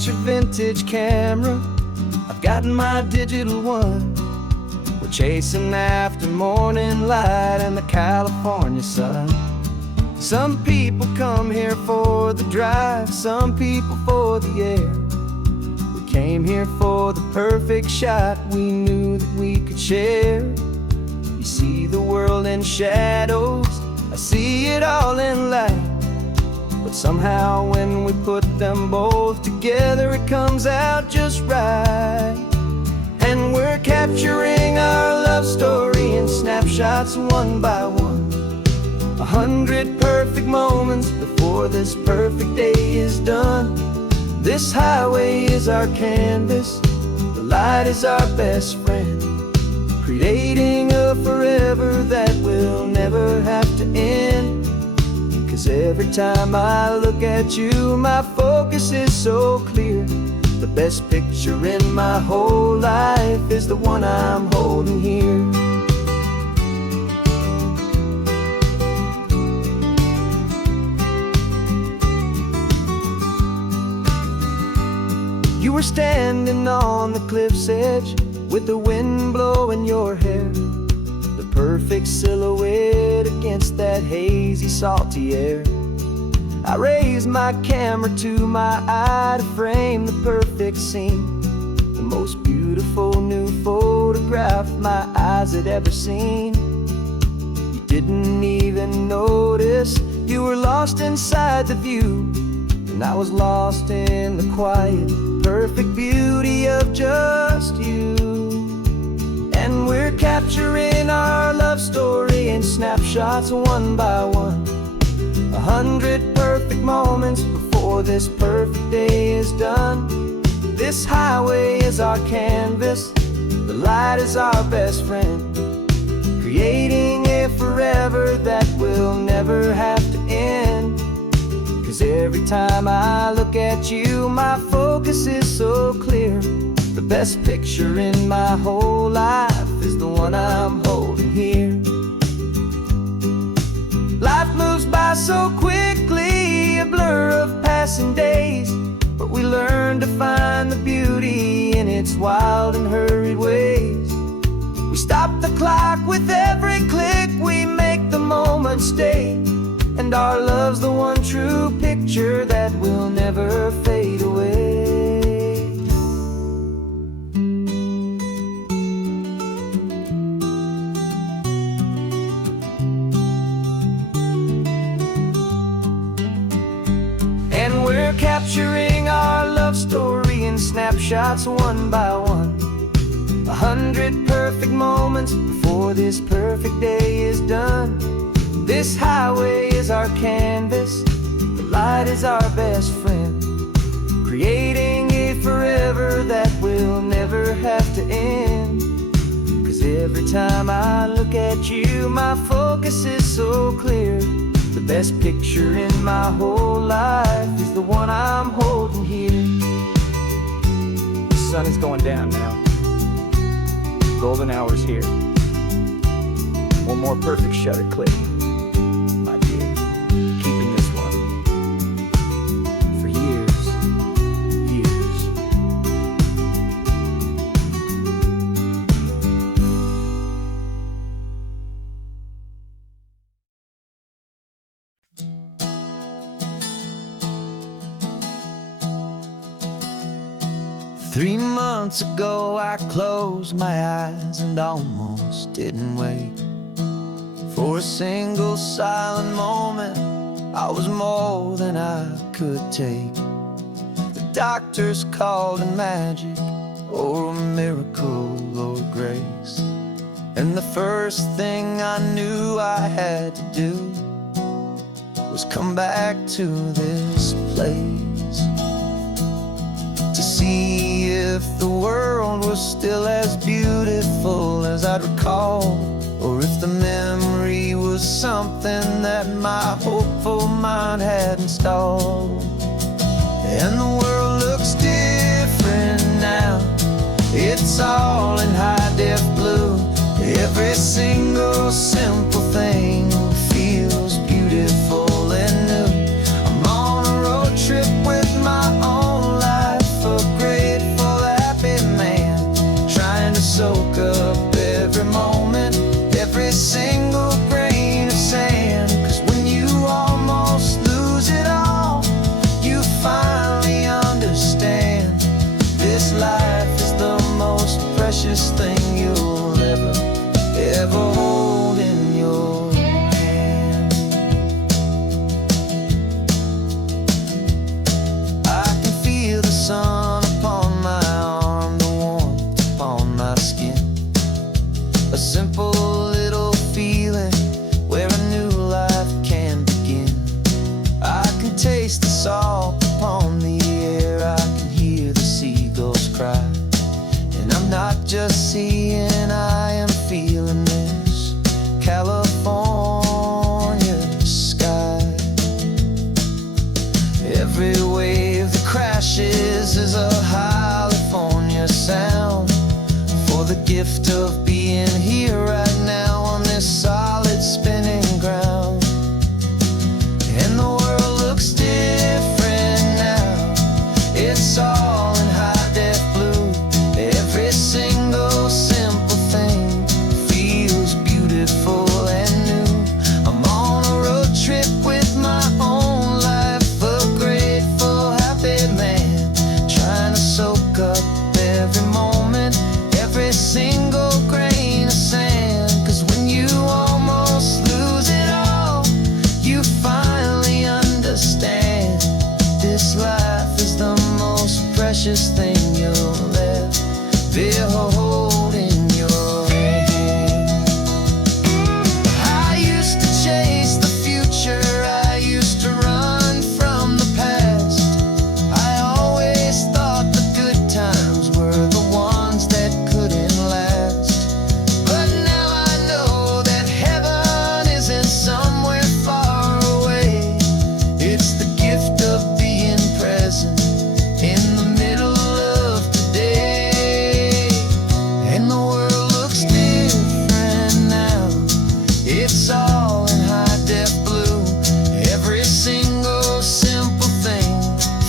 got your vintage camera, I've got my digital one. We're chasing after morning light and the California sun. Some people come here for the drive, some people for the air. We came here for the perfect shot we knew that we could share. You see the world in shadows, I see it all in light. But somehow when we put them both together, it comes out just right. And we're capturing our love story in snapshots one by one. 100 perfect moments before this perfect day is done. This highway is our canvas, the light is our best friend, creating a forever that will never have to end. 'Cause every time I look at you, my focus is so clear. The best picture in my whole life is the one I'm holding here. You were standing on the cliff's edge with the wind blowing your hair, the perfect silhouette against that hazy, salty air. I raised my camera to my eye to frame the perfect scene, the most beautiful new photograph my eyes had ever seen. You didn't even notice you were lost inside the view, and I was lost in the quiet, perfect beauty of just you. And we're capturing our love story in snapshots one by one. 100 perfect moments before this perfect day is done. This highway is our canvas, the light is our best friend, creating a forever that will never have to end. 'Cause every time I look at you, my focus is so clear. The best picture in my whole life is the one I'm holding here. Life moves by so quickly, a blur of passing days, but we learn to find the beauty in its wild and hurried ways. We stop the clock with every click, we make the moment stay, and our love's the one true picture that will never fade away. And we're capturing our love story in snapshots one by one. 100 perfect moments before this perfect day is done. This highway is our canvas, the light is our best friend, creating a forever that will never have to end. 'Cause every time I look at you, my focus is so clear. The best picture in my whole life is the one I'm holding here. The sun is going down now. Golden hour's here. One more perfect shutter click. Keeping this one for years, years. 3 months ago I closed my eyes and almost didn't wait for a single silent moment. I was more than I could take. The doctors called it magic, or a miracle, or grace. And the first thing I knew I had to do was come back to this place, to see if the world was still as beautiful as I'd recall, or if the memory was something that my hopeful mind had installed. And the world looks different now, it's all in high-def blue. Every single simple thing feels beautiful and new. I'm on a road trip with my own life precious thing you'll ever hold in your hand. I can feel the sun upon my arm, the warmth upon my skin. A simple little feeling where a new life can begin. I can taste the salt upon the air, I can hear the seagulls cry. And I'm not just seeing, I am feeling this California sky. Every wave that crashes is a California sound, for the gift of being here right now on this solid spinning ground. And the world looks different now, it's all in high-def blue. Every single simple thing feels beautiful and new. I'm on a road trip with my own life, a grateful, happy man, trying to soak up every moment, every single grain of sand. 'Cause when you almost lose it all, you finally understand this life is the most precious thing you'll ever hold in your hand. I used to chase the future, I used to run from the past. I always thought the good times were the ones that couldn't last. But now I know that heaven isn't somewhere far away. It's the gift of being present in the middle of today. And the world looks different now, it's all in high-def blue. Every single simple thing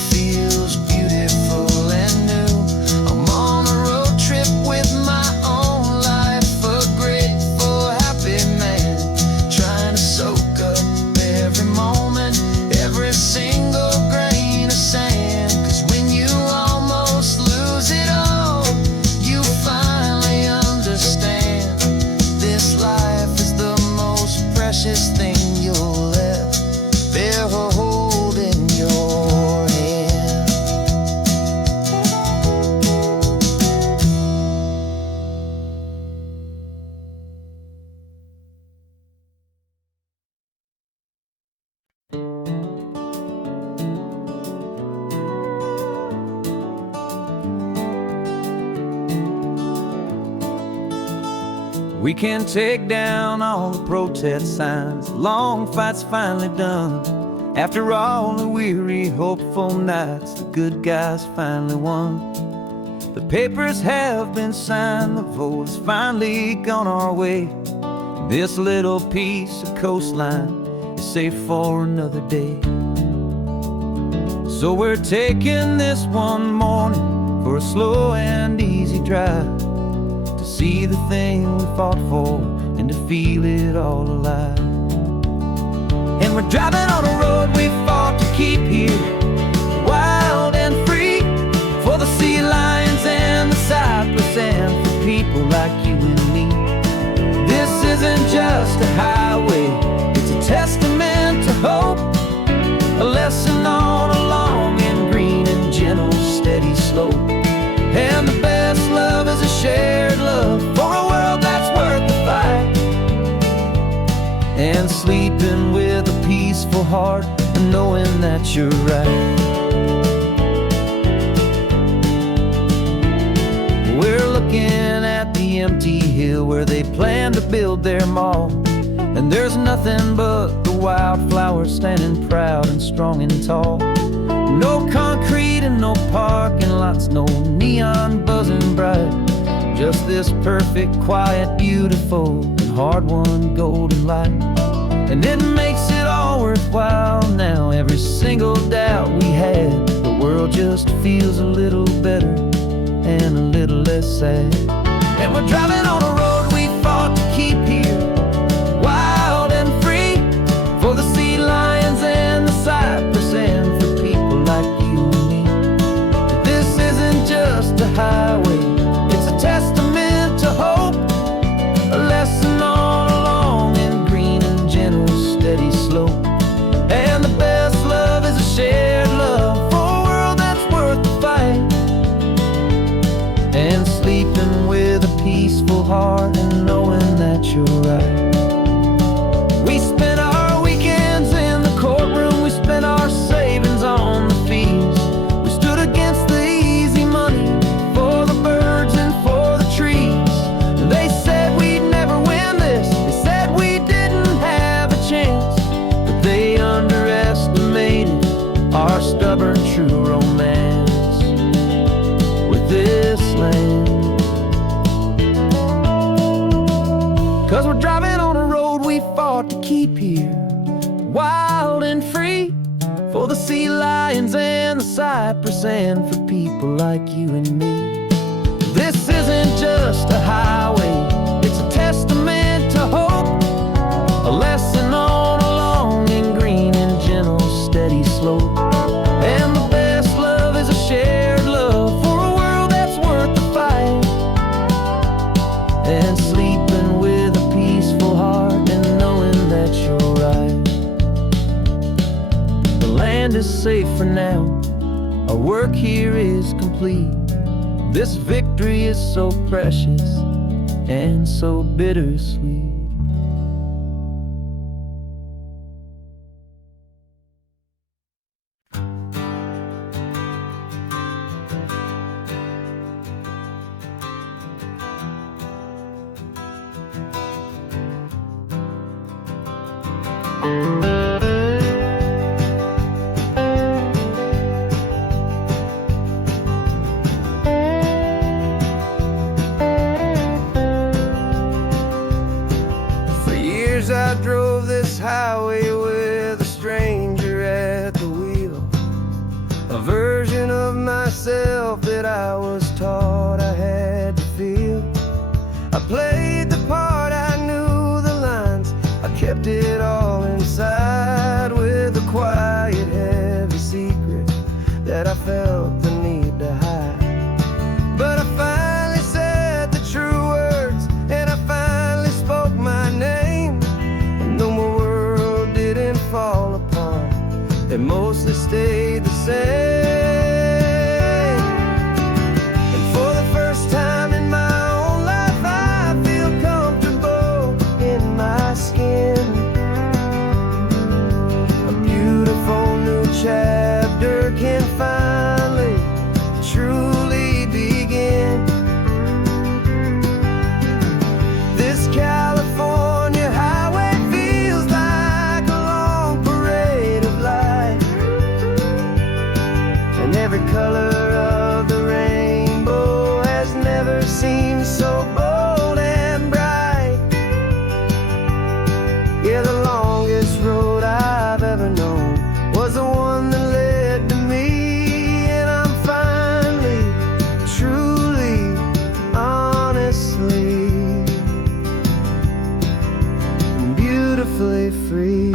feels beautiful and new. I'm on a road trip with my own life, a grateful, happy man, trying to soak up every moment, every single grain of sand. 'Cause when you almost lose it all, you finally understand this life is the most precious thing you'll ever hold in your hand. We can take down all the protest signs, long fight's finally done. After all the weary, hopeful nights, the good guys finally won. The papers have been signed, the vote has finally gone our way. This little piece of coastline is safe for another day. So we're taking this one morning for a slow and easy drive, to see the thing we fought for and to feel it all alive. And we're driving on a road we fought to keep here, wild and free, for the sea lions and the cypress and for people like you and me. This isn't just a highway, it's a testament to hope, a lesson on a long and green and gentle steady slope. And the best love is a shared love for a world that's worth the fight, and sleeping with a peaceful heart and knowing that you're right. We're looking at the empty hill where they plan to build their mall, and there's nothing but the wildflowers standing proud and strong and tall. No concrete and no parking lots, no neon buzzing bright, just this perfect, quiet, beautiful, and hard-won golden light. And it makes it all worthwhile now, every single doubt we had. The world just feels a little better and a little less sad. And we're driving on a road we fought to keep here, wild and free, for the sea lions and the cypress and for people like you and me. This isn't just a highway, it's a testament and sleeping with a peaceful heart and knowing that you're right. We spent our weekends in the courtroom, we spent our savings on the fees. We stood against the easy money for the birds and for the trees. And they said we'd never win this, they said we didn't have a chance, but they underestimated our stubborn true romance with this land. 'Cause we're driving on a road we fought to keep here, wild and free, for the sea lions and the cypress and for people like you and me. This isn't just a highway, it's a testament to hope, a lesson on a long and green and gentle steady slope. And the best love is a shared love for a world that's worth the fight, and sleeping with a peaceful heart and knowing that you're right. The land is safe for now, our work here is complete. This victory is so precious and so bittersweet. I drove this highway with a stranger at the wheel, a version of myself that I was taught I had to feel. I played the part, I knew the lines, I kept it all inside with a quiet, heavy secret that I felt the need to hide. But I finally said the true words, and I finally spoke my name. Fall apart, they mostly stayed the same. And for the first time in my own life, I feel comfortable in my skin. A beautiful new chapter can finally truly begin. This California highway feels like a long parade of light, and every color of the rainbow has never seemed so bold and bright. Yeah, the longest road I've ever known was the one that led to me, and I'm finally, truly, honestly, beautifully free.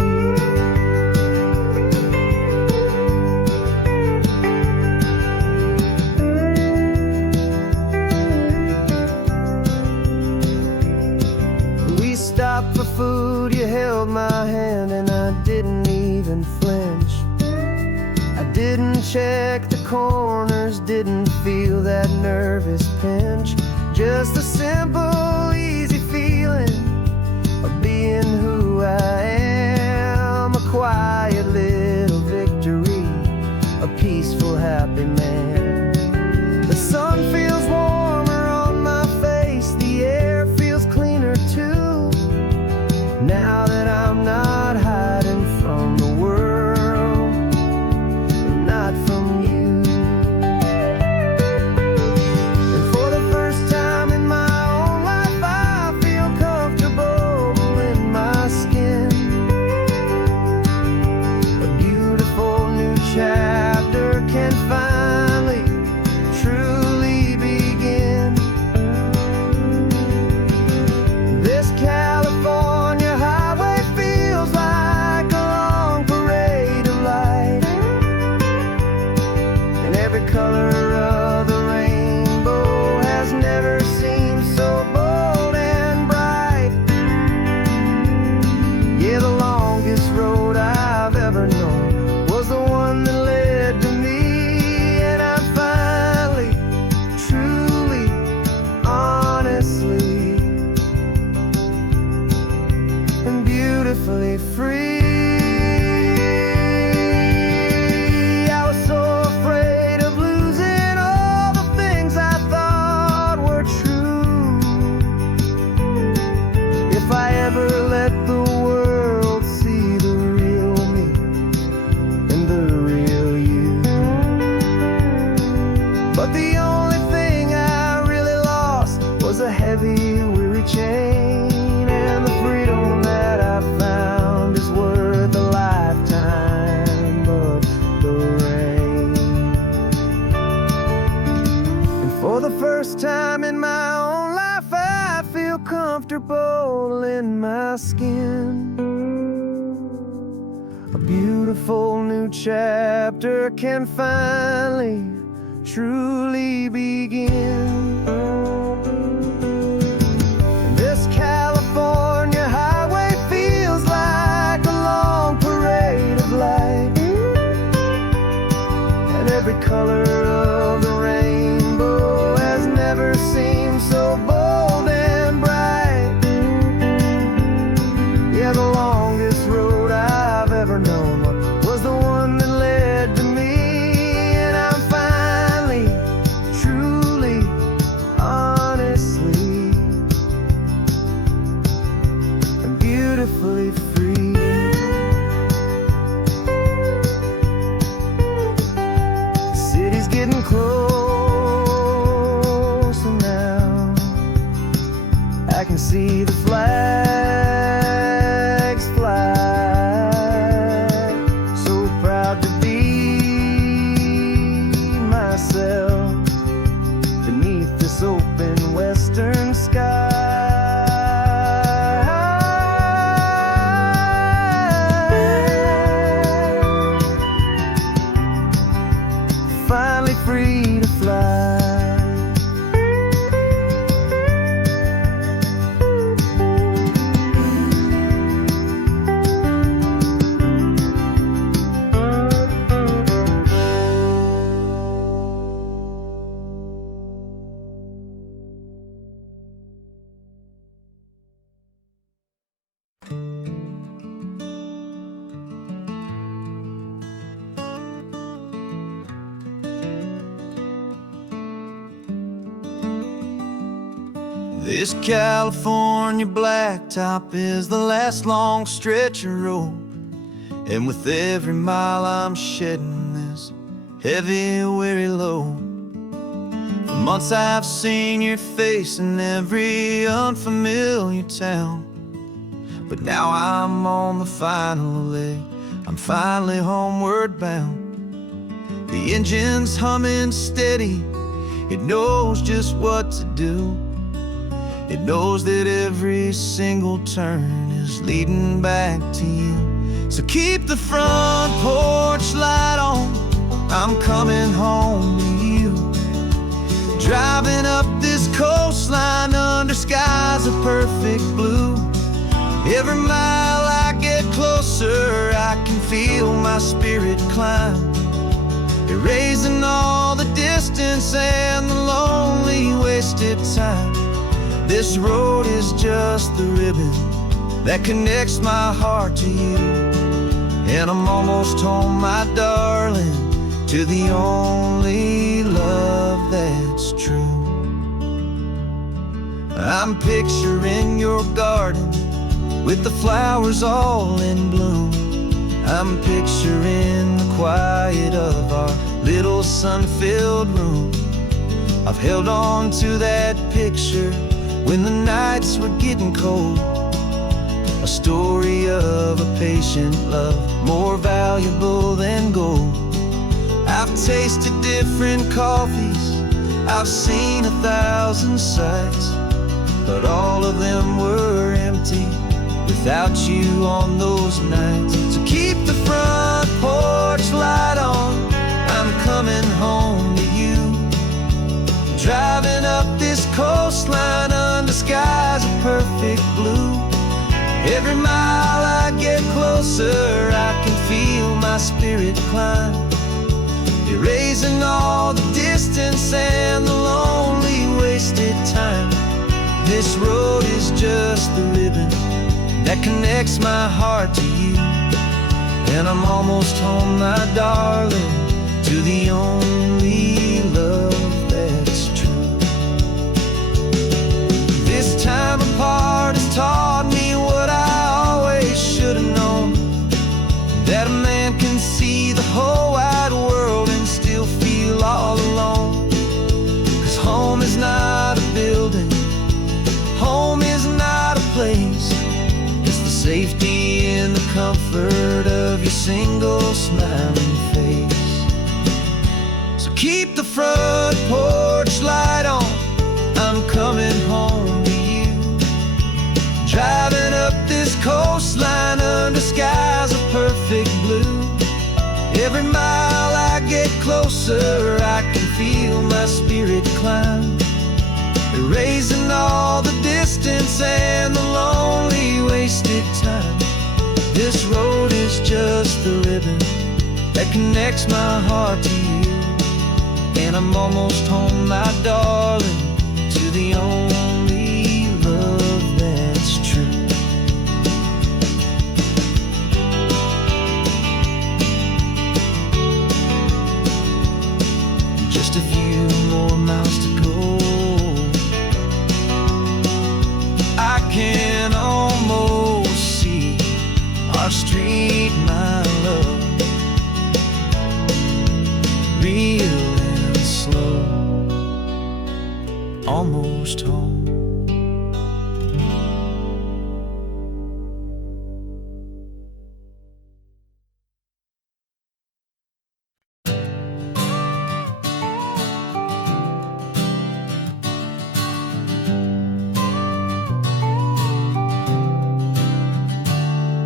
We stopped for food, you held my hand, and I didn't even flinch. I didn't check the corners, didn't feel that nervous pinch. Just a simple, easy feeling of being who I am. A quiet little victory, a peaceful, happy man. The sun feels warmer on my face, the air feels cleaner too, now that I'm not hiding from the world and not from you. And for the first time in my a heavy, weary chain, and the freedom that I found is worth a lifetime of the rain. And for the first time in my own life, I feel comfortable in my skin. A beautiful new chapter can finally, truly begin. This California highway feels like a long parade of light, and every color of the rainbow has never seemed so bold and bright. Yeah, the longest road I've ever known was the one that led to me, and I'm finally, truly, honestly, and beautifully free. The city's getting closer now. I can see the flags fly. So proud to be myself beneath this open western sky. Finally free to fly. This California blacktop is the last long stretch of road, and with every mile I'm shedding this heavy, weary load. For months I've seen your face in every unfamiliar town, but now I'm on the final leg, I'm finally homeward bound. The engine's humming steady, it knows just what to do. It knows that every single turn is leading back to you. So keep the front porch light on, I'm coming home to you. Driving up this coastline under skies of perfect blue. Every mile I get closer, I can feel my spirit climb, erasing all the distance and the lonely wasted time. This road is just the ribbon that connects my heart to you, and I'm almost home, my darling, to the only love that's true. I'm picturing your garden with the flowers all in bloom. I'm picturing the quiet of our little sun-filled room. I've held on to that picture when the nights were getting cold, a story of a patient love, more valuable than gold. I've tasted different coffees, I've seen 1,000 sights, but all of them were empty without you on those nights. So keep the front porch light on, I'm coming home to you. Driving up this coastline under skies of perfect blue. Every mile I get closer, I can feel my spirit climb, erasing all the distance and the lonely wasted time. This road is just the ribbon that connects my heart to you, and I'm almost home, my darling, to the only love that's true. This time apart has taught me what I always should have known, that a man can see the whole wide world and still feel all alone. 'Cause home is not a building, front porch light on, I'm coming home to you. Driving up this coastline under skies of perfect blue. Every mile I get closer, I can feel my spirit climb, erasing all the distance and the lonely wasted time. This road is just the ribbon that connects my heart to you, and I'm almost home, my darling, to the only love that's true. Just a few more miles to go, I can almost see our street, my love, real and slow, almost home.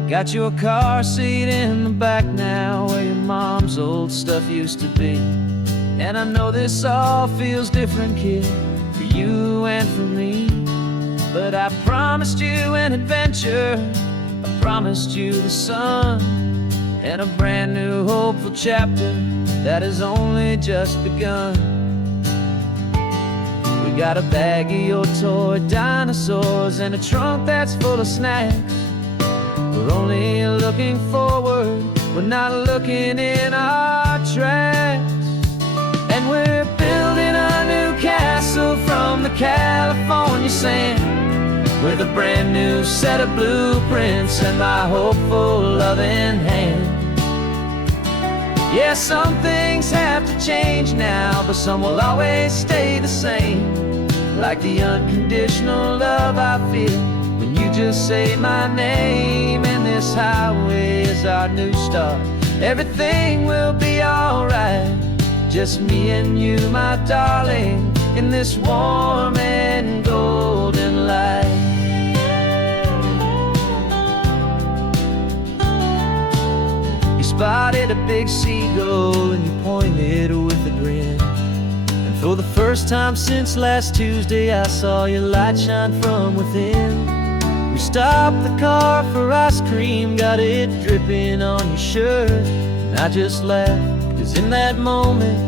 Got your car seat in the back now, where your mom's old stuff used to be. And I know this all feels different, kid, for you and for me. But I promised you an adventure, I promised you the sun, and a brand new hopeful chapter that has only just begun. We got a bag of your toy dinosaurs and a trunk that's full of snacks. We're only looking forward, we're not looking in our tracks. And we're building a new castle from the California sand, with a brand new set of blueprints and my hopeful loving hand. Yeah, some things have to change now, but some will always stay the same, like the unconditional love I feel when you just say my name. And this highway is our new start, everything will be alright. Just me and you, my darling, in this warm and golden light. You spotted a big seagull and you pointed with a grin. And for the first time since last Tuesday, I saw your light shine from within. We stopped the car for ice cream, got it dripping on your shirt. And I just laughed, 'cause in that moment,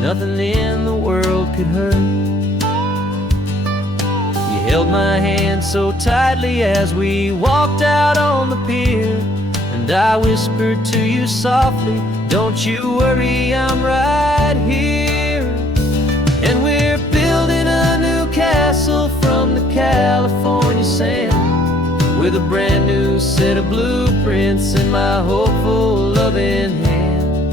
nothing in the world could hurt. You held my hand so tightly as we walked out on the pier, and I whispered to you softly, don't you worry, I'm right here. And we're building a new castle from the California sand, with a brand new set of blueprints in my hopeful loving hand.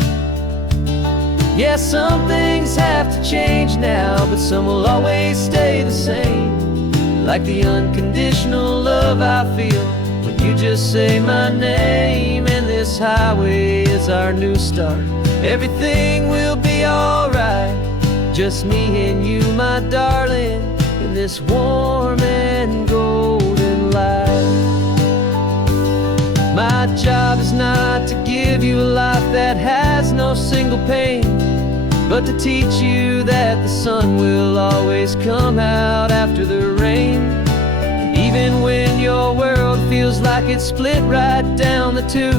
Yeah, some things have to change now, but some will always stay the same, like the unconditional love I feel when you just say my name. And this highway is our new start, everything will be alright. Just me and you, my darling, in this warm and golden light. My job is not to give you a life that has no single pain, but to teach you that the sun will always come out after the rain. And even when your world feels like it's split right down the two,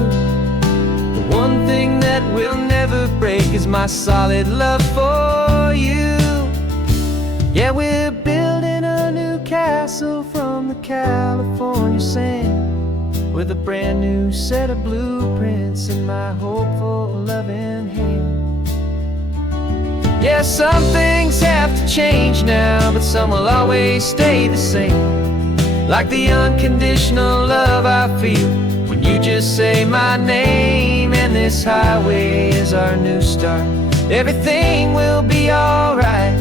the one thing that will never break is my solid love for you. Yeah, we're building a new castle from the California sand, with a brand new set of blueprints in my hopeful loving hand. Yeah, some things have to change now, but some will always stay the same, like the unconditional love I feel when you just say my name. And this highway is our new start, everything will be alright.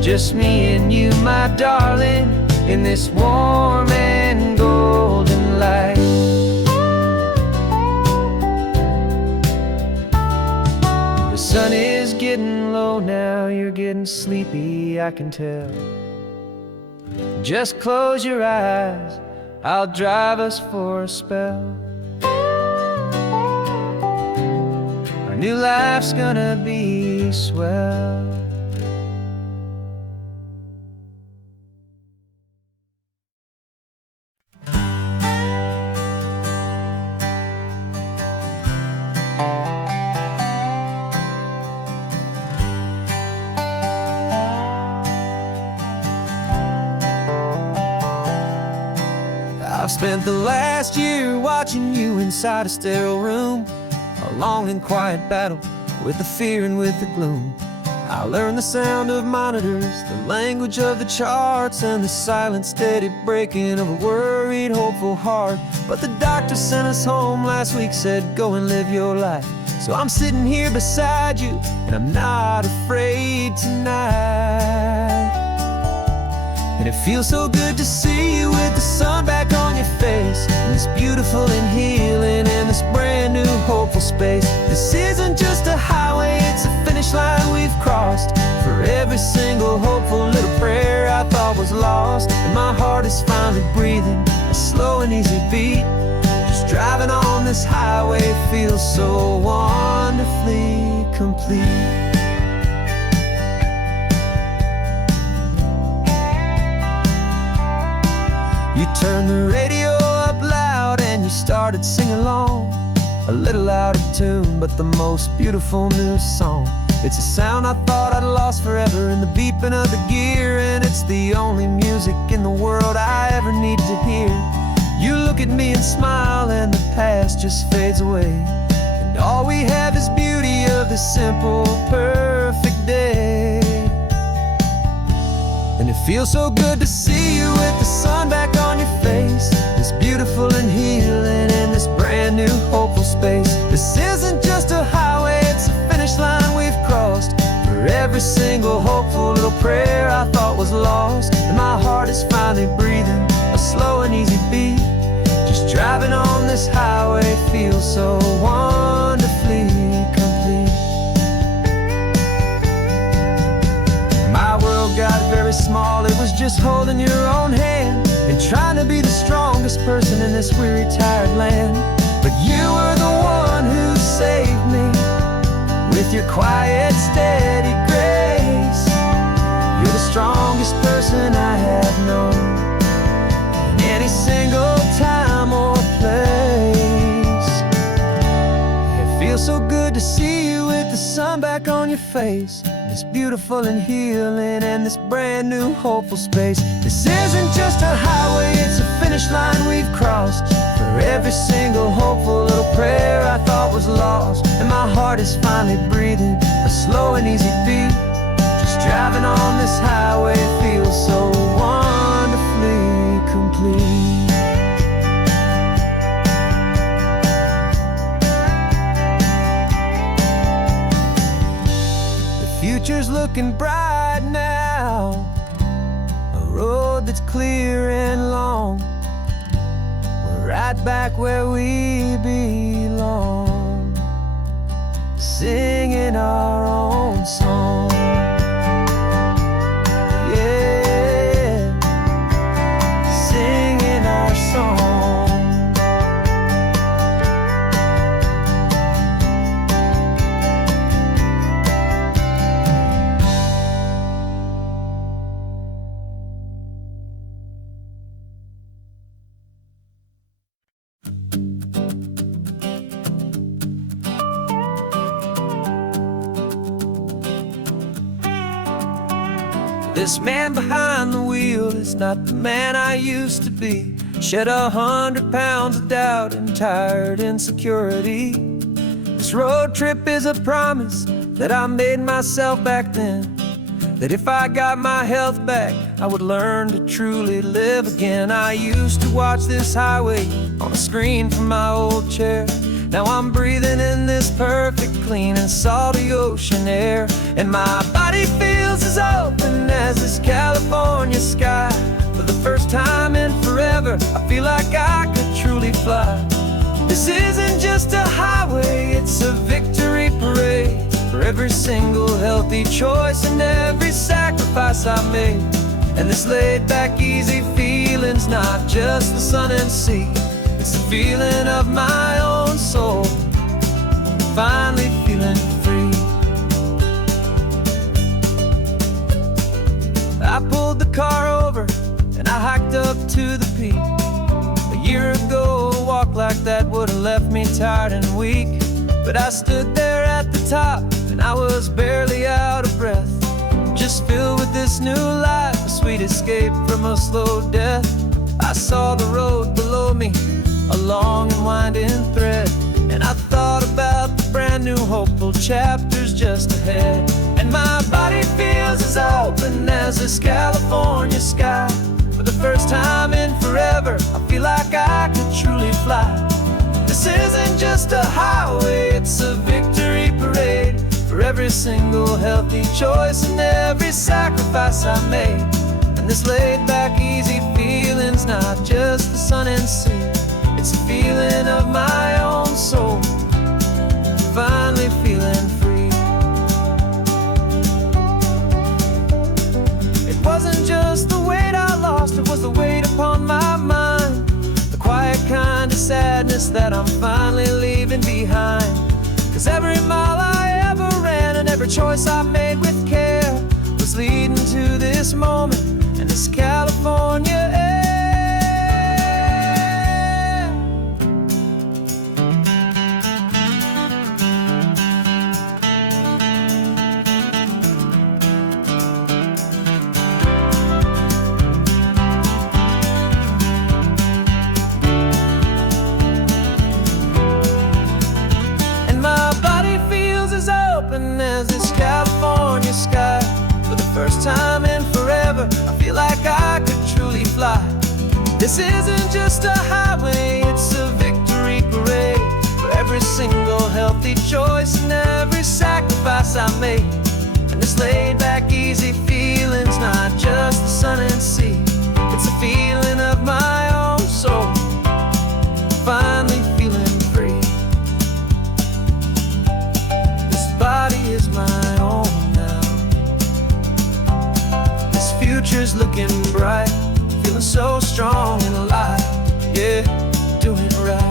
Just me and you, my darling, in this warm and golden light. The sun is getting getting low now, you're getting sleepy, I can tell. Just close your eyes, I'll drive us for a spell. Our new life's gonna be swell. I've spent the last year watching you inside a sterile room, a long and quiet battle with the fear and with the gloom. I learned the sound of monitors, the language of the charts, and the silent steady breaking of a worried, hopeful heart. But the doctor sent us home last week, said go and live your life. So I'm sitting here beside you, and I'm not afraid tonight. And it feels so good to see you with the sun back on your face, and this beautiful and healing in this brand new hopeful space. This isn't just a highway, it's a finish line we've crossed. For every single hopeful little prayer I thought was lost, and my heart is finally breathing a slow and easy beat. Just driving on this highway feels so wonderfully complete. You turned the radio up loud and you started singing along, a little out of tune, but the most beautiful new song. It's a sound I thought I'd lost forever in the beeping of the gear, and it's the only music in the world I ever need to hear. You look at me and smile and the past just fades away, and all we have is beauty of this simple, perfect day. And it feels so good to see you with the sun back on your face, this beautiful and healing in this brand new hopeful space. This isn't just a highway, it's a finish line we've crossed. For every single hopeful little prayer I thought was lost, and my heart is finally breathing a slow and easy beat. Just driving on this highway feels so wonderfully complete. My world got very small, it was just holding your own hand and trying to be the strongest person in this weary, tired land. But you were the one who saved me with your quiet, steady grace. You're the strongest person I have known in any single time or place. It feels so good to see you with the sun back on your face, this beautiful and healing and this brand new hopeful space. This isn't just a highway, it's a finish line we've crossed. For every single hopeful little prayer I thought was lost, and my heart is finally breathing a slow and easy beat. Just driving on this highway feels so wonderfully complete. Future's looking bright now, a road that's clear and long. We're right back where we belong, singing our own song. Yeah, singing our song. This man behind the wheel is not the man I used to be. Shed 100 pounds of doubt and tired insecurity. This road trip is a promise that I made myself back then, that if I got my health back, I would learn to truly live again. I used to watch this highway on a screen from my old chair. Now I'm breathing in this perfect, clean and salty ocean air, and my body feels as open as this California sky. For the first time in forever, I feel like I could truly fly. This isn't just a highway, it's a victory parade. for every single healthy choice and every sacrifice I made. And this laid back easy feeling's not just the sun and sea, it's the feeling of my own soul, finally feeling free. I pulled the car over and I hiked up to the peak. A year ago, a walk like that would've left me tired and weak. But I stood there at the top and I was barely out of breath, just filled with this new life, a sweet escape from a slow death. I saw the road below me, a long and winding thread, and I thought about the brand new hopeful chapters just ahead. And my body feels as open as this California sky. For the first time in forever, I feel like I could truly fly. This isn't just a highway, it's a victory parade for every single healthy choice and every sacrifice I made. And this laid back easy feeling's not just the sun and sea, it's a feeling of my own soul, finally feeling free. It wasn't just the weight I lost, it was the weight upon my mind, the quiet kind of sadness that I'm finally leaving behind. Cause every mile I ever ran and every choice I made with care was leading to this moment and this California air. As this California sky, for the first time in forever, I feel like I could truly fly. This isn't just a highway, it's a victory parade for every single healthy choice and every sacrifice I made. And this laid back easy feeling's not just the sun and sea, it's a feeling of my own soul, finally feeling free. Body is my own now. This future's looking bright, feeling so strong and alive. Yeah, doing right.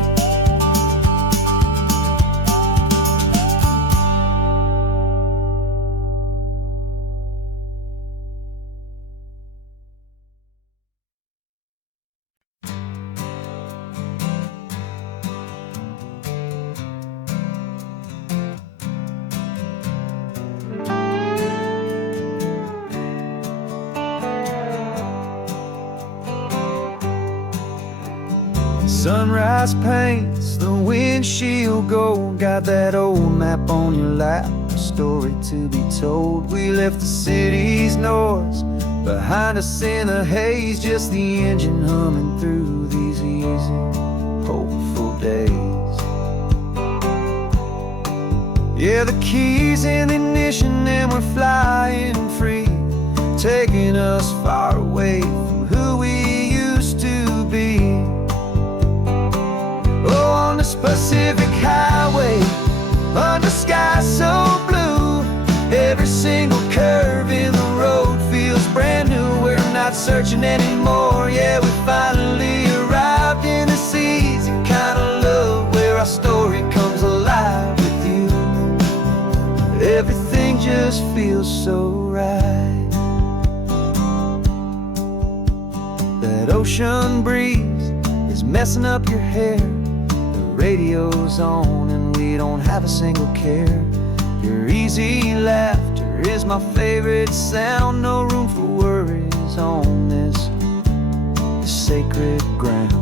Sunrise paints the windshield gold, got that old map on your lap, a story to be told. We left the city's noise behind us in the haze, just the engine humming through these easy, hopeful days. Yeah, the keys in the ignition and we're flying free, taking us far away from who we used to be. Oh, on this Pacific highway, under sky so blue, every single curve in the road feels brand new. We're not searching anymore, yeah, we finally arrived in this easy kind of love where our story comes alive with you. Everything just feels so right. That ocean breeze is messing up your hair, radio's on and we don't have a single care. Your easy laughter is my favorite sound, no room for worries on this sacred ground.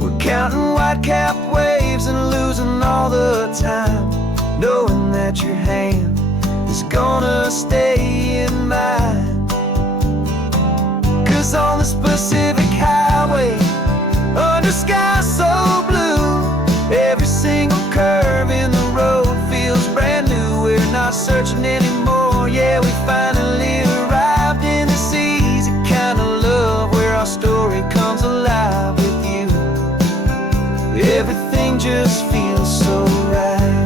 We're counting white-capped waves and losing all the time, knowing that your hand is gonna stay in mine. Cause on this Pacific highway, under sky so blue, every single curve in the road feels brand new. We're not searching anymore, yeah, we finally arrived in this easy kind of love where our story comes alive with you. Everything just feels so right.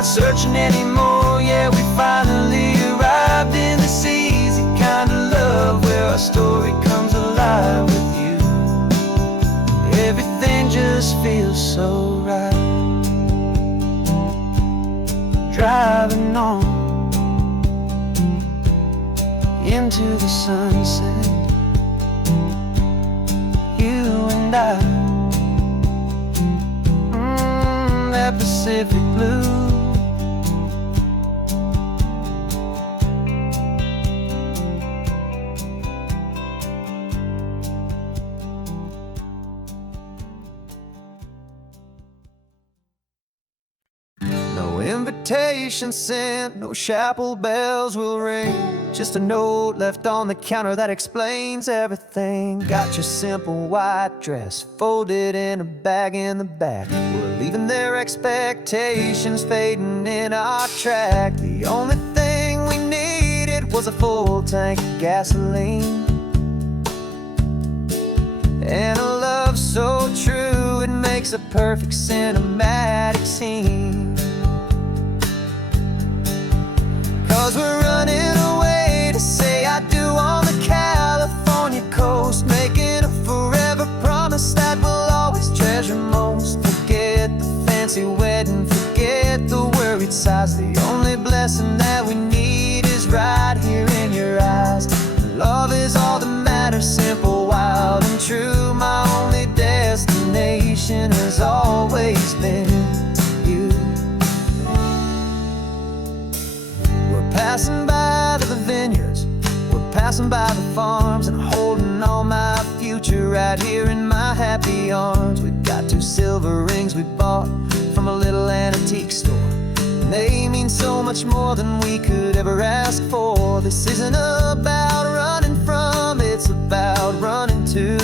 not searching anymore. Yeah, we finally arrived in this easy kind of love where our story comes alive with you. Everything just feels so right. Driving on into the sunset, you and I, that Pacific blue. No invitation sent, no chapel bells will ring, just a note left on the counter that explains everything. Got your simple white dress folded in a bag in the back. We're leaving their expectations fading in our track. The only thing we needed was a full tank of gasoline and a love so true it makes a perfect cinematic scene. 'Cause we're running away to say I do on the California coast, making a forever promise that we'll always treasure most. Forget the fancy wedding, forget the worried sighs. The only blessing that we need is right here in your eyes. Love is all that matters, simple, wild, and true. My only destination has always been you. Passing by the vineyards, we're passing by the farms, and holding all my future right here in my happy arms. We've got 2 silver rings we bought from a little antique store, and they mean so much more than we could ever ask for. This isn't about running from, it's about running to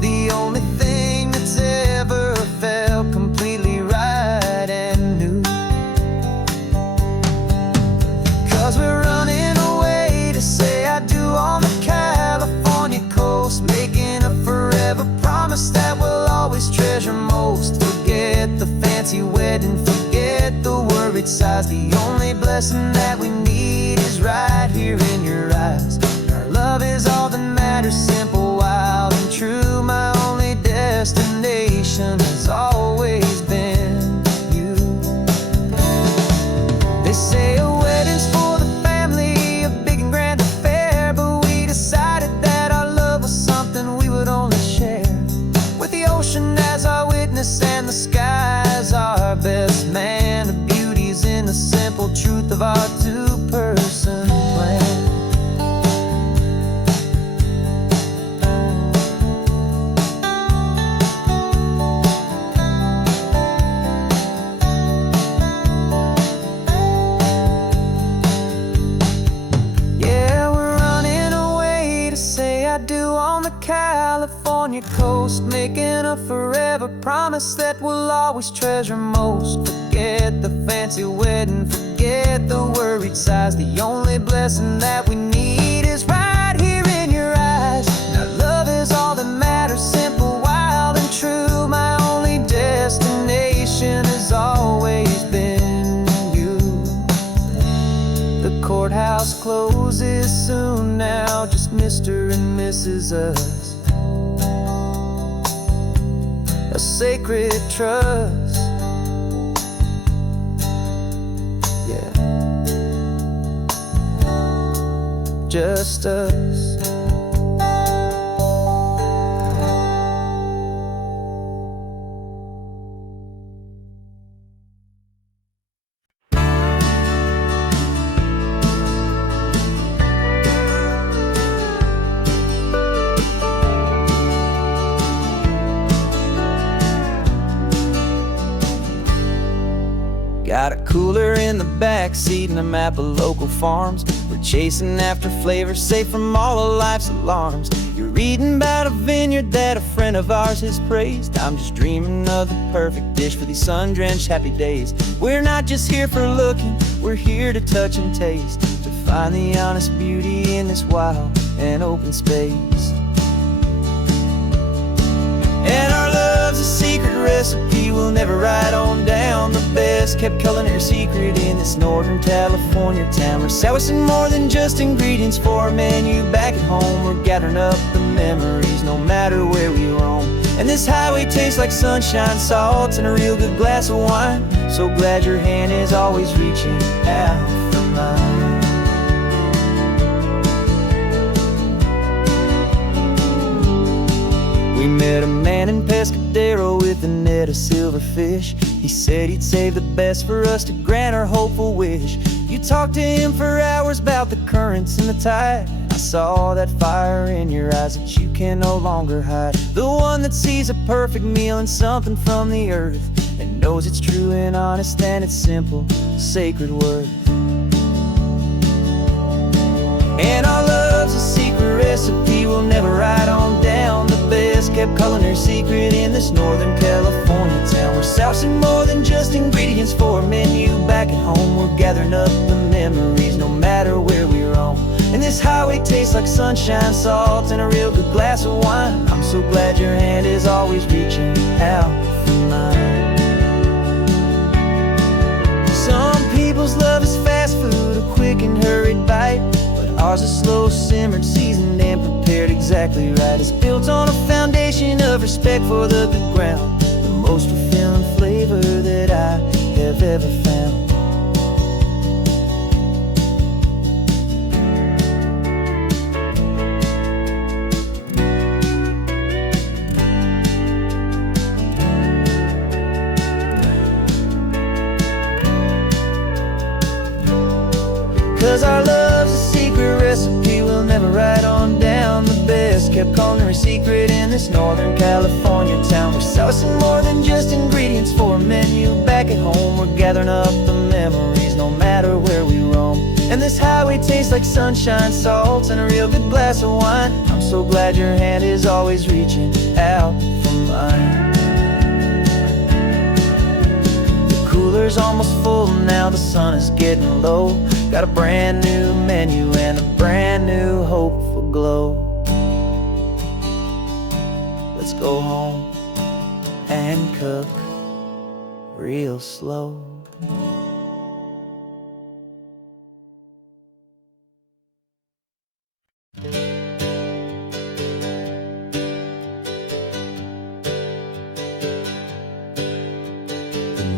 the only thing that's ever felt completely right and new. 'Cause we're running away to say I do on the California coast, making a forever promise that we'll always treasure most. Forget the fancy wedding, forget the worried sighs. The only blessing that we need is right here in your eyes. Our love is all that matters, simple, wild, and true. My only destination has always been you. They say a wedding's for the family, a big and grand affair, but we decided that our love was something we would only share with the ocean as our witness and the sky as our best man. The beauty's in the simple truth of our 2-person plan. California coast, making a forever promise that we'll always treasure most. Forget the fancy wedding, forget the worried sighs. The only blessing that we need is right here in your eyes. Now love is all that matters, simple, wild, and true. My only destination has always been you. The courthouse closes soon now, just Mr. and Mrs. Us. A sacred trust, yeah, just us. Got a cooler in the back seat and a map of local farms. We're chasing after flavors safe from all of life's alarms. You're reading about a vineyard that a friend of ours has praised. I'm just dreaming of the perfect dish for these sun-drenched happy days. We're not just here for looking, we're here to touch and taste, to find the honest beauty in this wild and open space. And our love's a secret recipe we'll never write on down. kept culinary secret in this Northern California town. We're sourcing more than just ingredients for a menu back at home. We're gathering up the memories no matter where we roam. And this highway tastes like sunshine, salt, and a real good glass of wine. So glad your hand is always reaching out for mine. We met a man in Pescadero with a net of silverfish. He said he'd save the best for us to grant our hopeful wish. You talked to him for hours about the currents and the tide. I saw that fire in your eyes that you can no longer hide. The one that sees a perfect meal in something from the earth, and knows it's true and honest and it's simple, sacred worth. And our love's a secret recipe we'll never write on down. The best kept culinary secret in this Northern California town. We're sourcing more than just ingredients for a menu back at home. We're gathering up the memories no matter where we roam. And this highway tastes like sunshine, salt, and a real good glass of wine. I'm so glad your hand is always reaching out for mine. Some people's love is fast food, a quick and hurried bite. Ours is slow simmered, seasoned and prepared exactly right. It's built on a foundation of respect for the good ground, the most fulfilling flavor that I have ever found. 'Cause our love's a secret recipe we'll never write on down. The best kept culinary secret in this Northern California town. We're sourcing more than just ingredients for a menu back at home. We're gathering up the memories no matter where we roam. And this highway tastes like sunshine, salt, and a real good glass of wine. I'm so glad your hand is always reaching out for mine. Cooler's almost full now, the sun is getting low. Got a brand new menu and a brand new hopeful glow. Let's go home and cook real slow.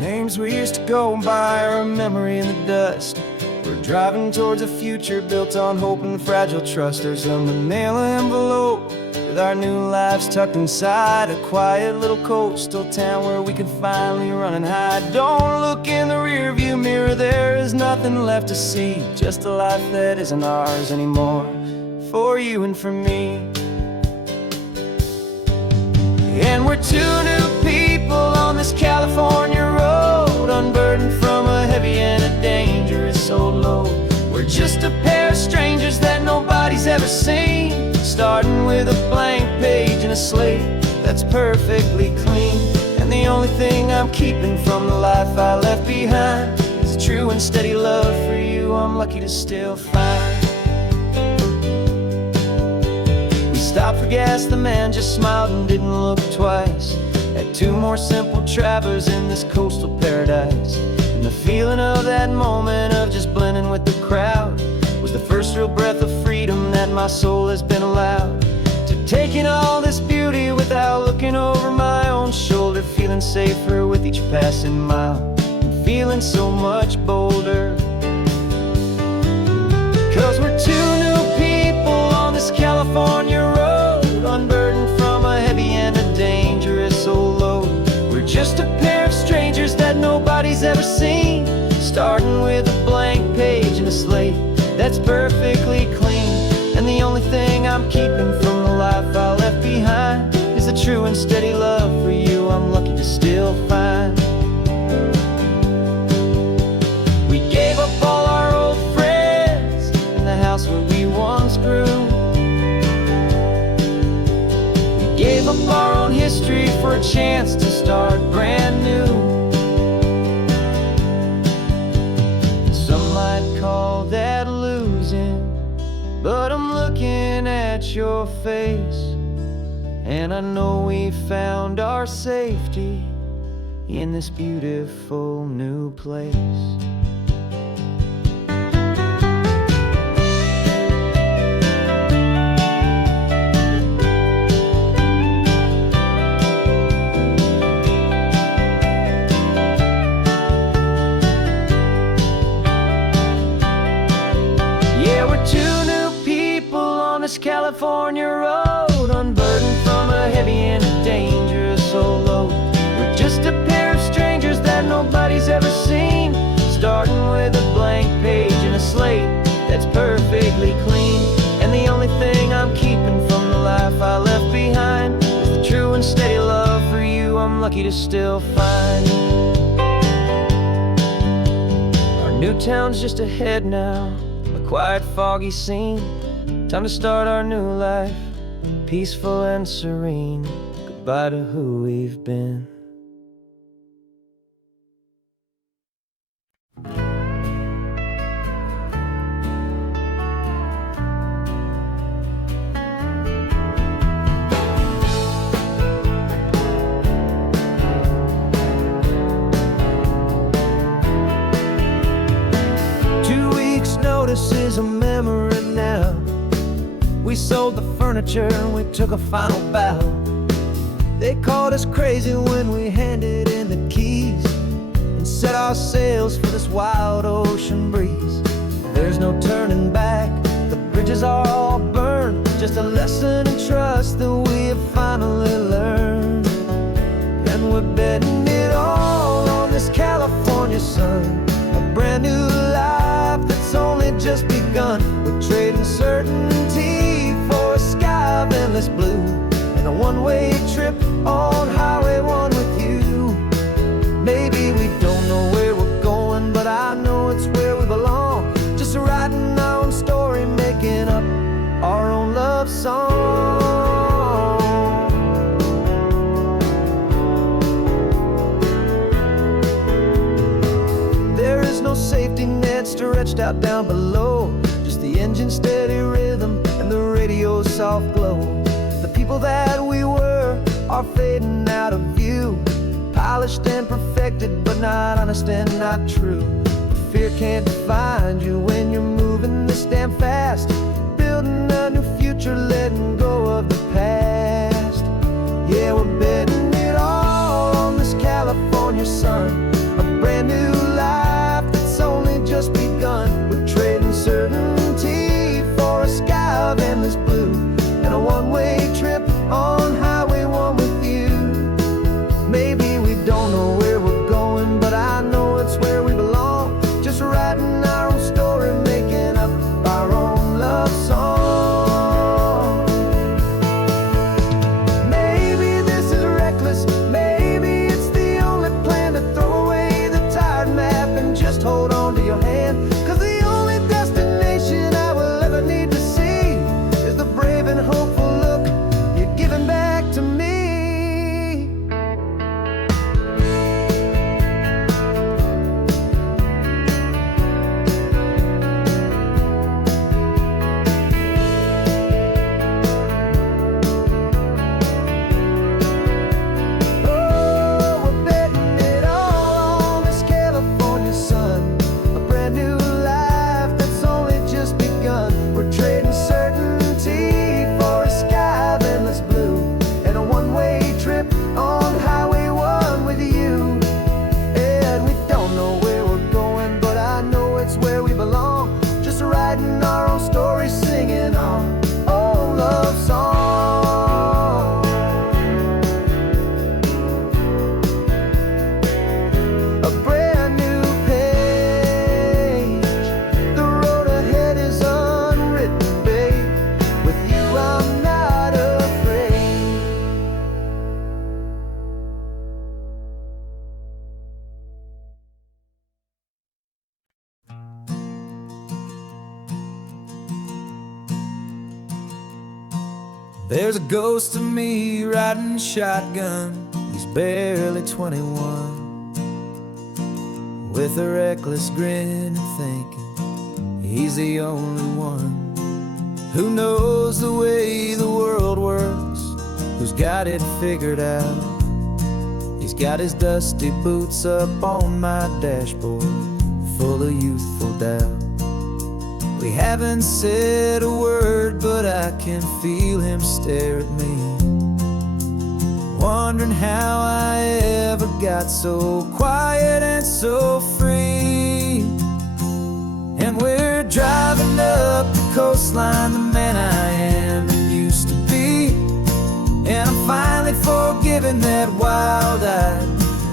Names we used to go by are a memory in the dust. We're driving towards a future built on hope and fragile trust. There's a manila envelope with our new lives tucked inside, a quiet little coastal town where we can finally run and hide. Don't look in the rearview mirror, there is nothing left to see, just a life that isn't ours anymore, for you and for me. And we're two new people on this California road, unburdened from a heavy and a dangerous old load. We're just a pair of strangers that nobody's ever seen, starting with a blank page and a slate that's perfectly clean. And the only thing I'm keeping from the life I left behind is a true and steady love for you I'm lucky to still find. Stopped for gas, the man just smiled and didn't look twice. Had two more simple travelers in this coastal paradise. And the feeling of that moment of just blending with the crowd was the first real breath of freedom that my soul has been allowed to take in all this beauty without looking over my own shoulder. Feeling safer with each passing mile, and feeling so much bolder. 'Cause we're two new people on this California road, unburdened from a heavy and a dangerous old load. We're just a pair of strangers that nobody's ever seen, starting with a blank page and a slate that's perfectly clean. And the only thing I'm keeping from the life I left behind is a true and steady love for you I'm lucky to still find. We gave up all our old friends in the house where we once grew. Gave up our own history for a chance to start brand new. Some might call that losing, but I'm looking at your face, and I know we found our safety in this beautiful new place. Yeah, we're two new people on this California road, unburdened from a heavy and a dangerous old load. We're just a pair of strangers that nobody's ever seen, starting with a blank page and a slate that's perfectly clean. And the only thing I'm keeping from the life I left behind is the true and steady love for you I'm lucky to still find. Our new town's just ahead now, a quiet, foggy scene. Time to start our new life, peaceful and serene. Goodbye to who we've been. Notice is a memory now. We sold the furniture and we took a final bow. They called us crazy when we handed in the keys and set our sails for this wild ocean breeze. There's no turning back, the bridges are all burned, just a lesson in trust that we have finally learned. And we're betting it all on this California sun, a brand new life that's only just begun. We're trading certainty for a sky of endless blue, and a one-way trip on Highway 1 with you. Maybe we don't know where we're going, but I know it's where we belong. Just writing our own story, making up our own love song. There is no safety net stretched out down below, just the engine's steady rhythm and the radio's soft glow. The people that we were are fading out of view, polished and perfected, but not honest and not true. Fear can't define you when you're moving this damn fast, building a new future, letting go of the past. Yeah, we're betting it all on this California sun, a brand new life that's only just begun. We're trading certainty for a sky of endless blue, and a one-way trip on Highway 1 with you. Maybe we don't know where we're going, but I know it's where we belong. Just writing our own story, making up our own love song. Maybe this is reckless, maybe it's the only plan to throw away the tired map and just hold on to your hand. 'Cause the only destination I will ever need to see is the brave and hopeful look you're giving back to me. There's a ghost of me riding shotgun. He's barely 21, with a reckless grin and thinking he's the only one who knows the way the world works, who's got it figured out. He's got his dusty boots up on my dashboard, full of youthful doubt. We haven't said a word, but I can feel him stare at me, wondering how I ever got so quiet and so free. And we're driving up the coastline, the man I am and used to be. And I'm finally forgiving that wild-eyed,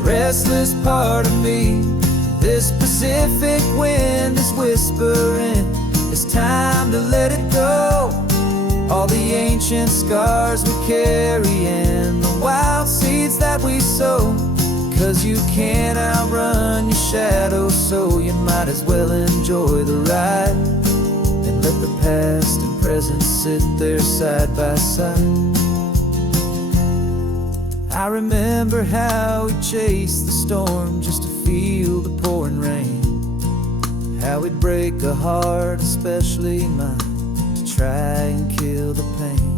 restless part of me. This Pacific wind is whispering, it's time to let it go. All the ancient scars we carry and the wild seeds that we sow. 'Cause you can't outrun your shadow, so you might as well enjoy the ride and let the past and present sit there side by side. I remember how we chased the storm just to feel the pouring rain, how we'd break a heart, especially mine, to try and kill the pain.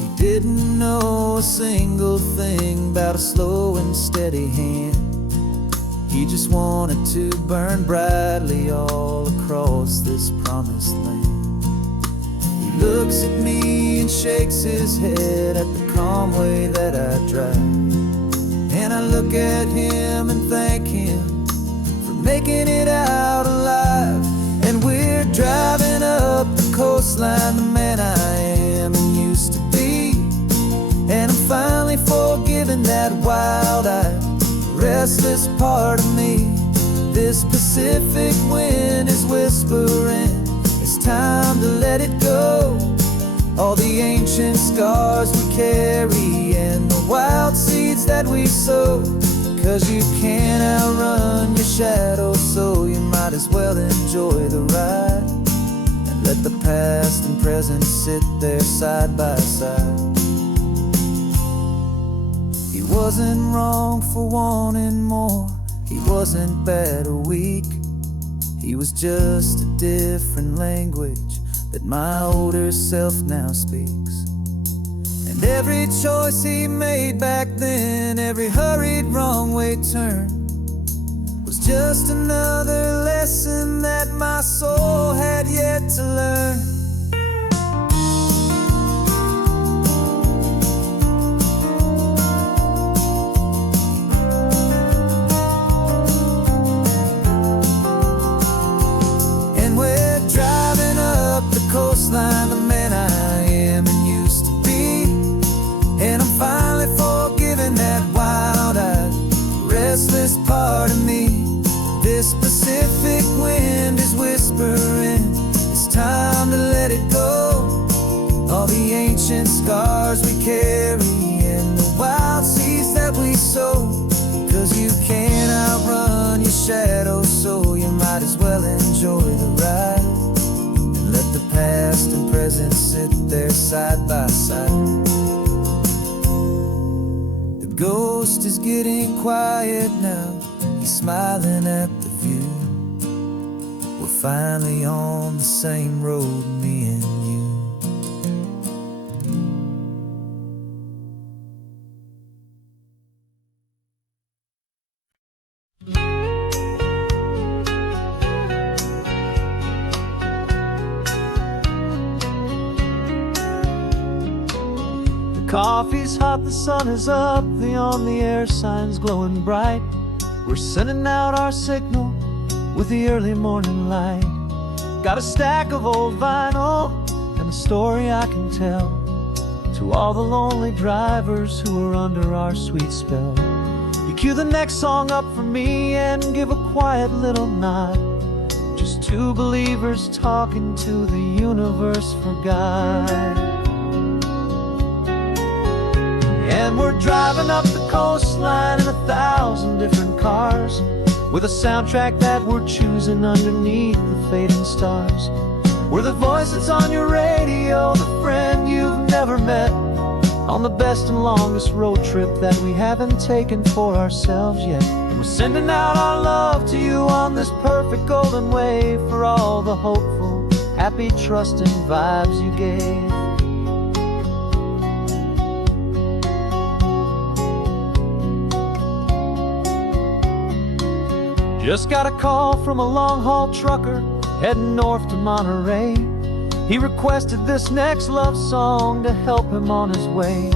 He didn't know a single thing about a slow and steady hand. He just wanted to burn brightly all across this promised land. He looks at me and shakes his head at the calm way that I drive, and I look at him and thank him for making it out alive. And we're driving up the coastline, the man I am and used to be. And I'm finally forgiving that wild-eyed, restless part of me. This Pacific wind is whispering, it's time to let it go. All the ancient scars we carry and the wild seeds that we sow. 'Cause you can't outrun your shadow, so you might as well enjoy the ride and let the past and present sit there side by side. He wasn't wrong for wanting more, he wasn't bad or weak. He was just a different language that my older self now speaks. And every choice he made back then, every hurried wrong way turn, was just another lesson that my soul had yet to learn. Coastline, the man I am and used to be. And I'm finally forgiving that wild-eyed, restless part of me. This Pacific wind is whispering, it's time to let it go. All the ancient scars we carry and the wild seeds that we sow. 'Cause you can't outrun your shadow, so you might as well enjoy the ride. Let the past and present sit there side by side. The ghost is getting quiet now, he's smiling at the view. We're finally on the same road, me and you. Coffee's hot, the sun is up, the on-the-air sign's glowing bright. We're sending out our signal with the early morning light. Got a stack of old vinyl and a story I can tell to all the lonely drivers who are under our sweet spell. You cue the next song up for me and give a quiet little nod. Just two believers talking to the universe for God. And we're driving up the coastline in 1,000 different cars, with a soundtrack that we're choosing underneath the fading stars. We're the voice that's on your radio, the friend you've never met, on the best and longest road trip that we haven't taken for ourselves yet. And we're sending out our love to you on this perfect golden wave, for all the hopeful, happy, trusting vibes you gave. Just got a call from a long-haul trucker heading north to Monterey. He requested this next love song to help him on his way.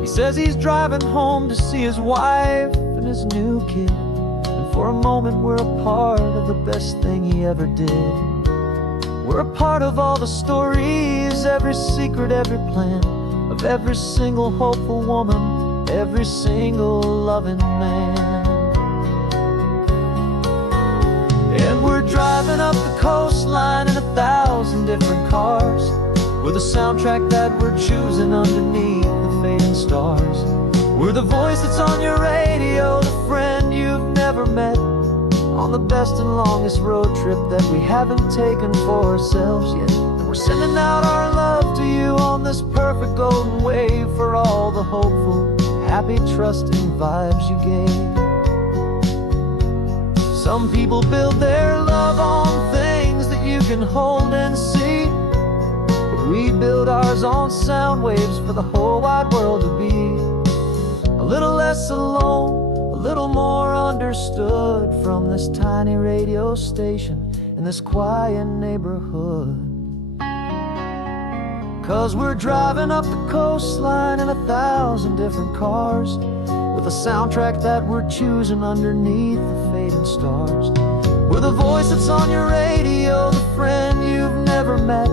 He says he's driving home to see his wife and his new kid, and for a moment we're a part of the best thing he ever did. We're a part of all the stories, every secret, every plan, of every single hopeful woman, every single loving man. And we're driving up the coastline in 1,000 different cars, with a soundtrack that we're choosing underneath the fading stars. We're the voice that's on your radio, the friend you've never met, on the best and longest road trip that we haven't taken for ourselves yet. And we're sending out our love to you on this perfect golden wave, for all the hopeful, happy, trusting vibes you gave. Some people build their love on things that you can hold and see, but we build ours on sound waves for the whole wide world to be a little less alone, a little more understood, from this tiny radio station in this quiet neighborhood. 'Cause we're driving up the coastline in 1,000 different cars, with a soundtrack that we're choosing underneath the fading stars. We're the voice that's on your radio, the friend you've never met,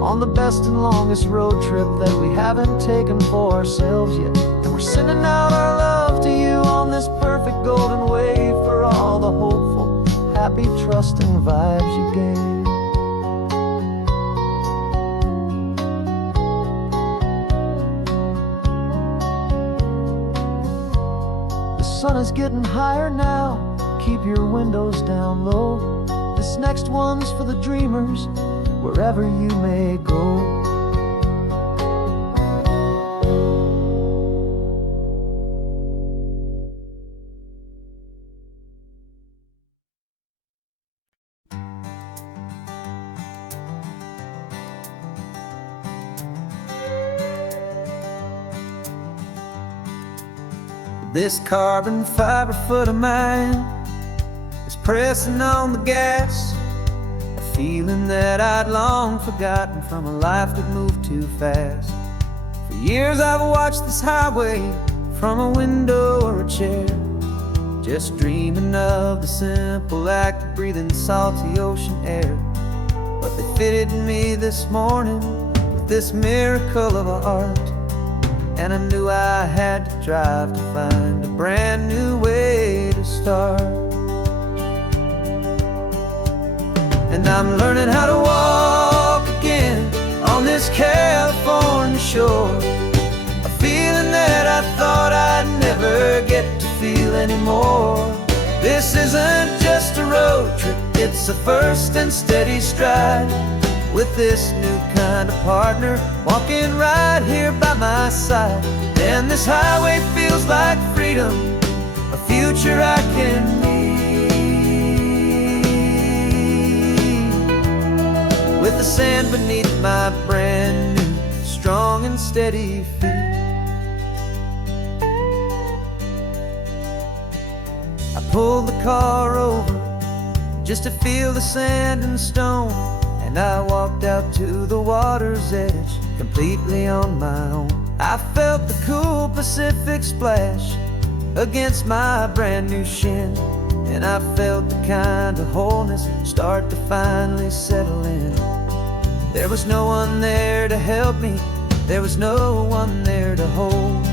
on the best and longest road trip that we haven't taken for ourselves yet. And we're sending out our love to you on this perfect golden wave, for all the hopeful, happy, trusting vibes you gave. The sun is getting higher now, keep your windows down low. This next one's for the dreamers, wherever you may go. This carbon fiber foot of mine is pressing on the gas, a feeling that I'd long forgotten from a life that moved too fast. For years I've watched this highway from a window or a chair, just dreaming of the simple act of breathing salty ocean air. But they fitted me this morning with this miracle of art, and I knew I had to drive to find a brand new way to start. And I'm learning how to walk again on this California shore, a feeling that I thought I'd never get to feel anymore. This isn't just a road trip, it's a first and steady stride, with this new kind of partner walking right here by my side. And this highway feels like freedom, a future I can need, with the sand beneath my brand new, strong and steady feet. I pulled the car over just to feel the sand and stone, and I walked out to the water's edge, completely on my own. I felt the cool Pacific splash against my brand new shin, and I felt the kind of wholeness start to finally settle in. There was no one there to help me, there was no one there to hold,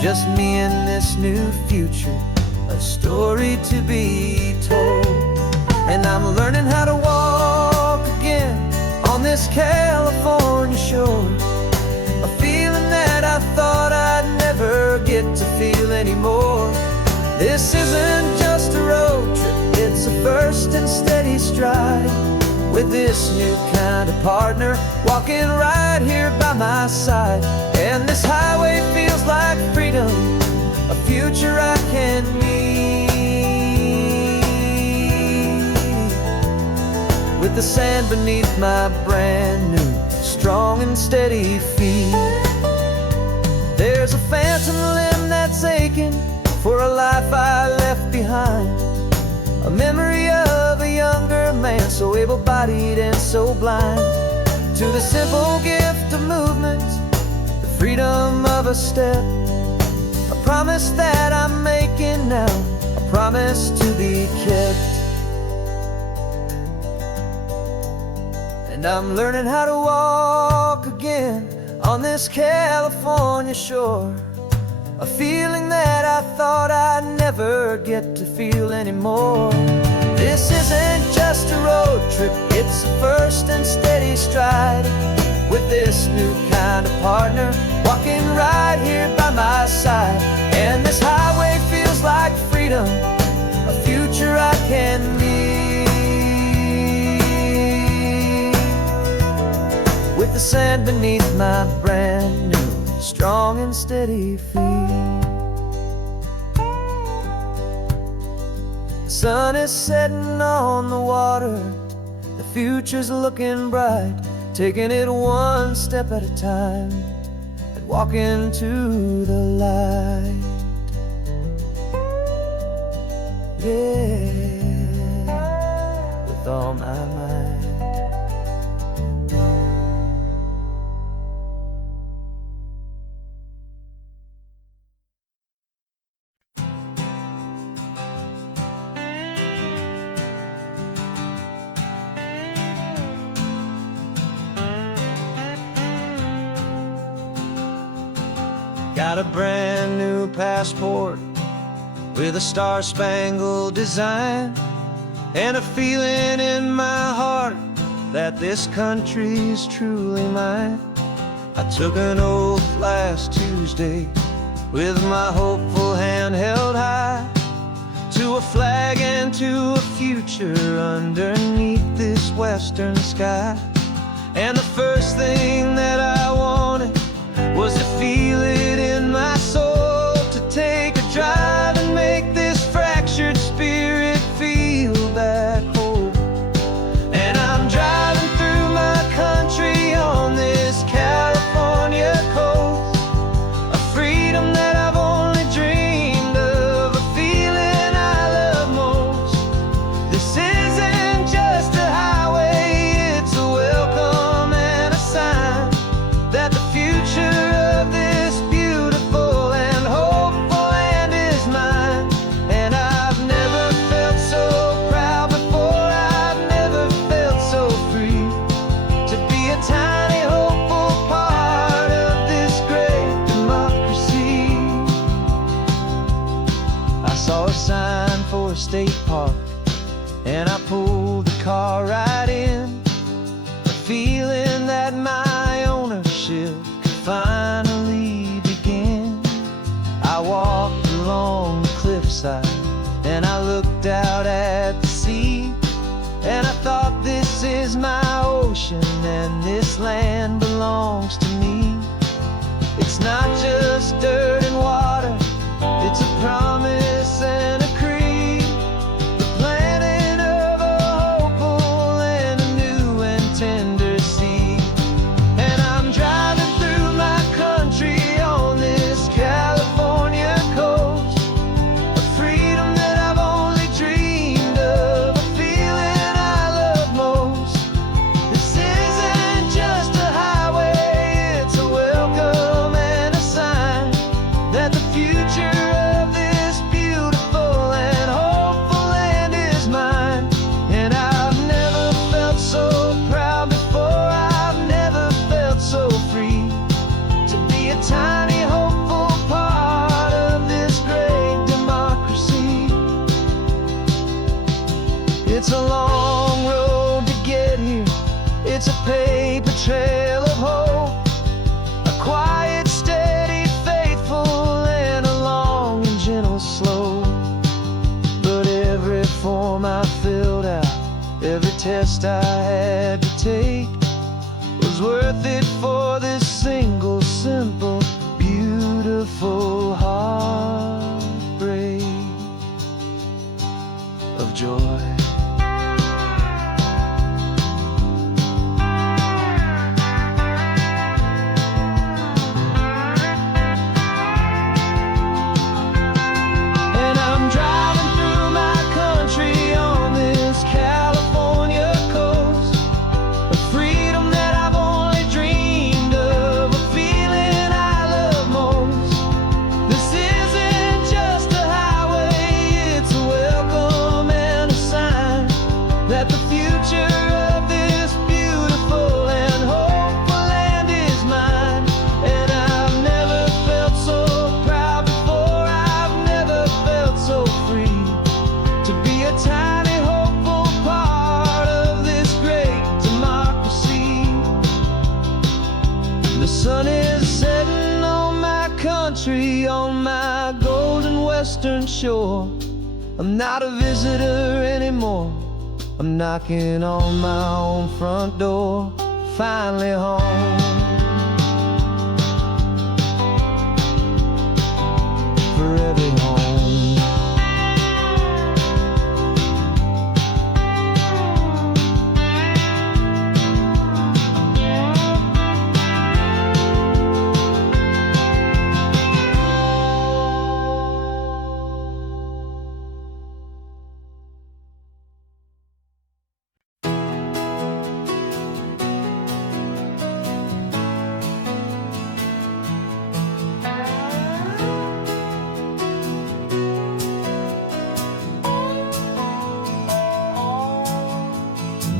just me and this new future, a story to be told. And I'm learning how to walk again on this California shore, a feeling that I thought I'd never get to feel anymore. This isn't just a road trip, it's a first and steady stride, with this new kind of partner walking right here by my side. And this highway feels like freedom, a future I can need, with the sand beneath my brand new, strong and steady feet. There's a phantom limb that's aching for a life I left behind, a memory of a younger man, so able-bodied and so blind, to the simple gift of movement, the freedom of a step, a promise that I'm making now, a promise to be kept. And I'm learning how to walk again on this California shore, a feeling that I thought I'd never get to feel anymore. This isn't just a road trip, it's a first and steady stride, with this new kind of partner walking right here by my side. And this highway feels like freedom, a future I can meet, with the sand beneath my brand new strong and steady feet. The sun is setting on the water, the future's looking bright, taking it one step at a time and walking to the light. Yeah, with all my might. Got a brand new passport with a star-spangled design, and a feeling in my heart that this country's truly mine. I took an oath last Tuesday with my hopeful hand held high, to a flag and to a future underneath this western sky. And the first thing that I wanted was to feel it in my soul, to take a drive and make this fractured spirit feel back home. And I'm driving through my country on this California coast, a freedom that I've only dreamed of, a feeling I love most. This isn't just a highway, it's a welcome and a sign that the future of this beautiful and hopeful land is mine. And I've never felt so proud before, I've never felt so free, to be a tiny hopeful part of this great democracy. I saw a sign for a state park, and I pulled the car right in, a feeling that my ownership finally begin. I walked along the cliffside and I looked out at the sea, and I thought, this is my ocean and this land belongs to me. It's not just dirt and water, it's a promise and a creed, the planting of a hopeful and a new and tender seed. And I'm driving through my country on this California coast, a freedom that I've only dreamed of, a feeling I love most. This isn't just a highway, it's a welcome and a sign that the future of this beautiful and hopeful land is mine. And I've never felt so proud before, I've never felt so free, to be a tiny hopeful part of this great democracy. It's a long road to get here, it's a paper trail of hope, a quiet, steady, faithful, and a long and gentle slope. But every form I filled out, every test I had to take, was worth it for this single, simple, beautiful heartbreak of joy. And I'm driving through my country western shore. I'm not a visitor anymore. I'm knocking on my own front door. Finally home. For every home.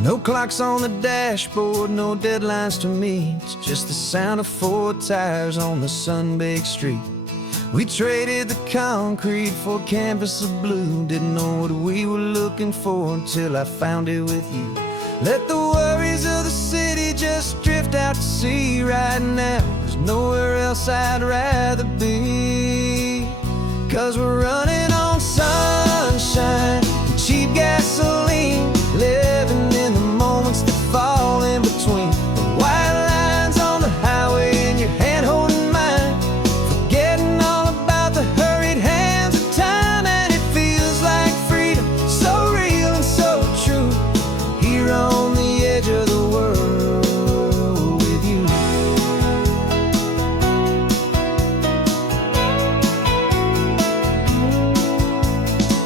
No clocks on the dashboard, no deadlines to meet. It's just the sound of 4 tires on the sun-baked street. We traded the concrete for a canvas of blue. Didn't know what we were looking for until I found it with you. Let the worries of the city just drift out to sea right now. There's nowhere else I'd rather be. 'Cause we're running on sunshine and cheap gasoline, living in the moments that fall in between. The white lines on the highway and your hand holding mine, forgetting all about the hurried hands of time. And it feels like freedom, so real and so true, here on the edge of the world with you.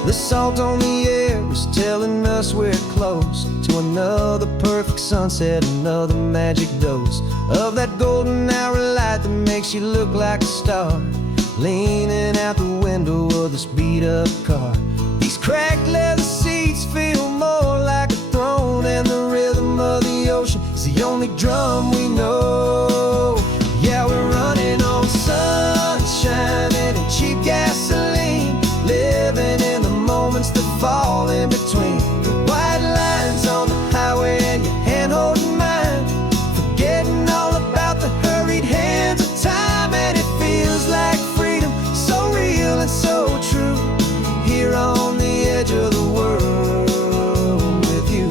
The salt on the air is telling us we're close to another perfect sunset, another magic dose of that golden hour light that makes you look like a star, leaning out the window of this beat-up car. These cracked leather seats feel more like a throne, and the rhythm of the ocean is the only drum we know. Yeah, we're running on sunshine and cheap gasoline, living in the moments that fall in between. The white lines on the highway and your hand holding mine, forgetting all about the hurried hands of time. And it feels like freedom, so real and so true, here on the edge of the world with you.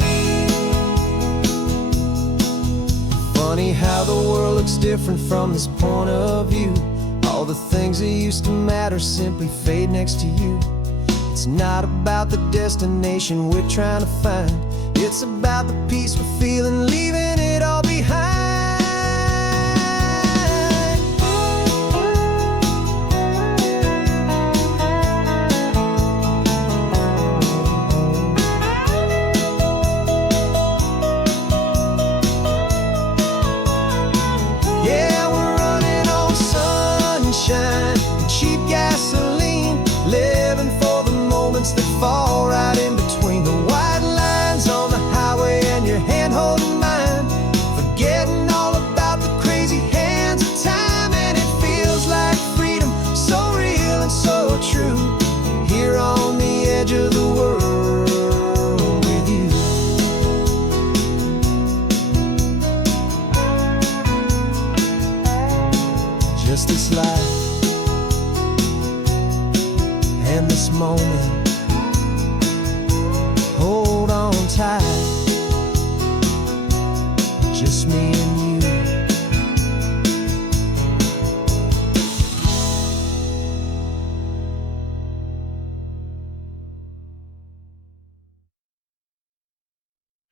Funny how the world looks different from this point of view. All the things that used to matter simply fade next to you. It's not about the destination we're trying to find, it's about the peace we're feeling, leaving it all behind. Yeah, we're running on sunshine and cheap gasoline, living for the moments that fall right in between. The white lines on the highway and your hand holding mine, forgetting all about the crazy hands of time. And it feels like freedom, so real and so true, here on the edge of the world with you. Just this life and this moment, hold on tight, just me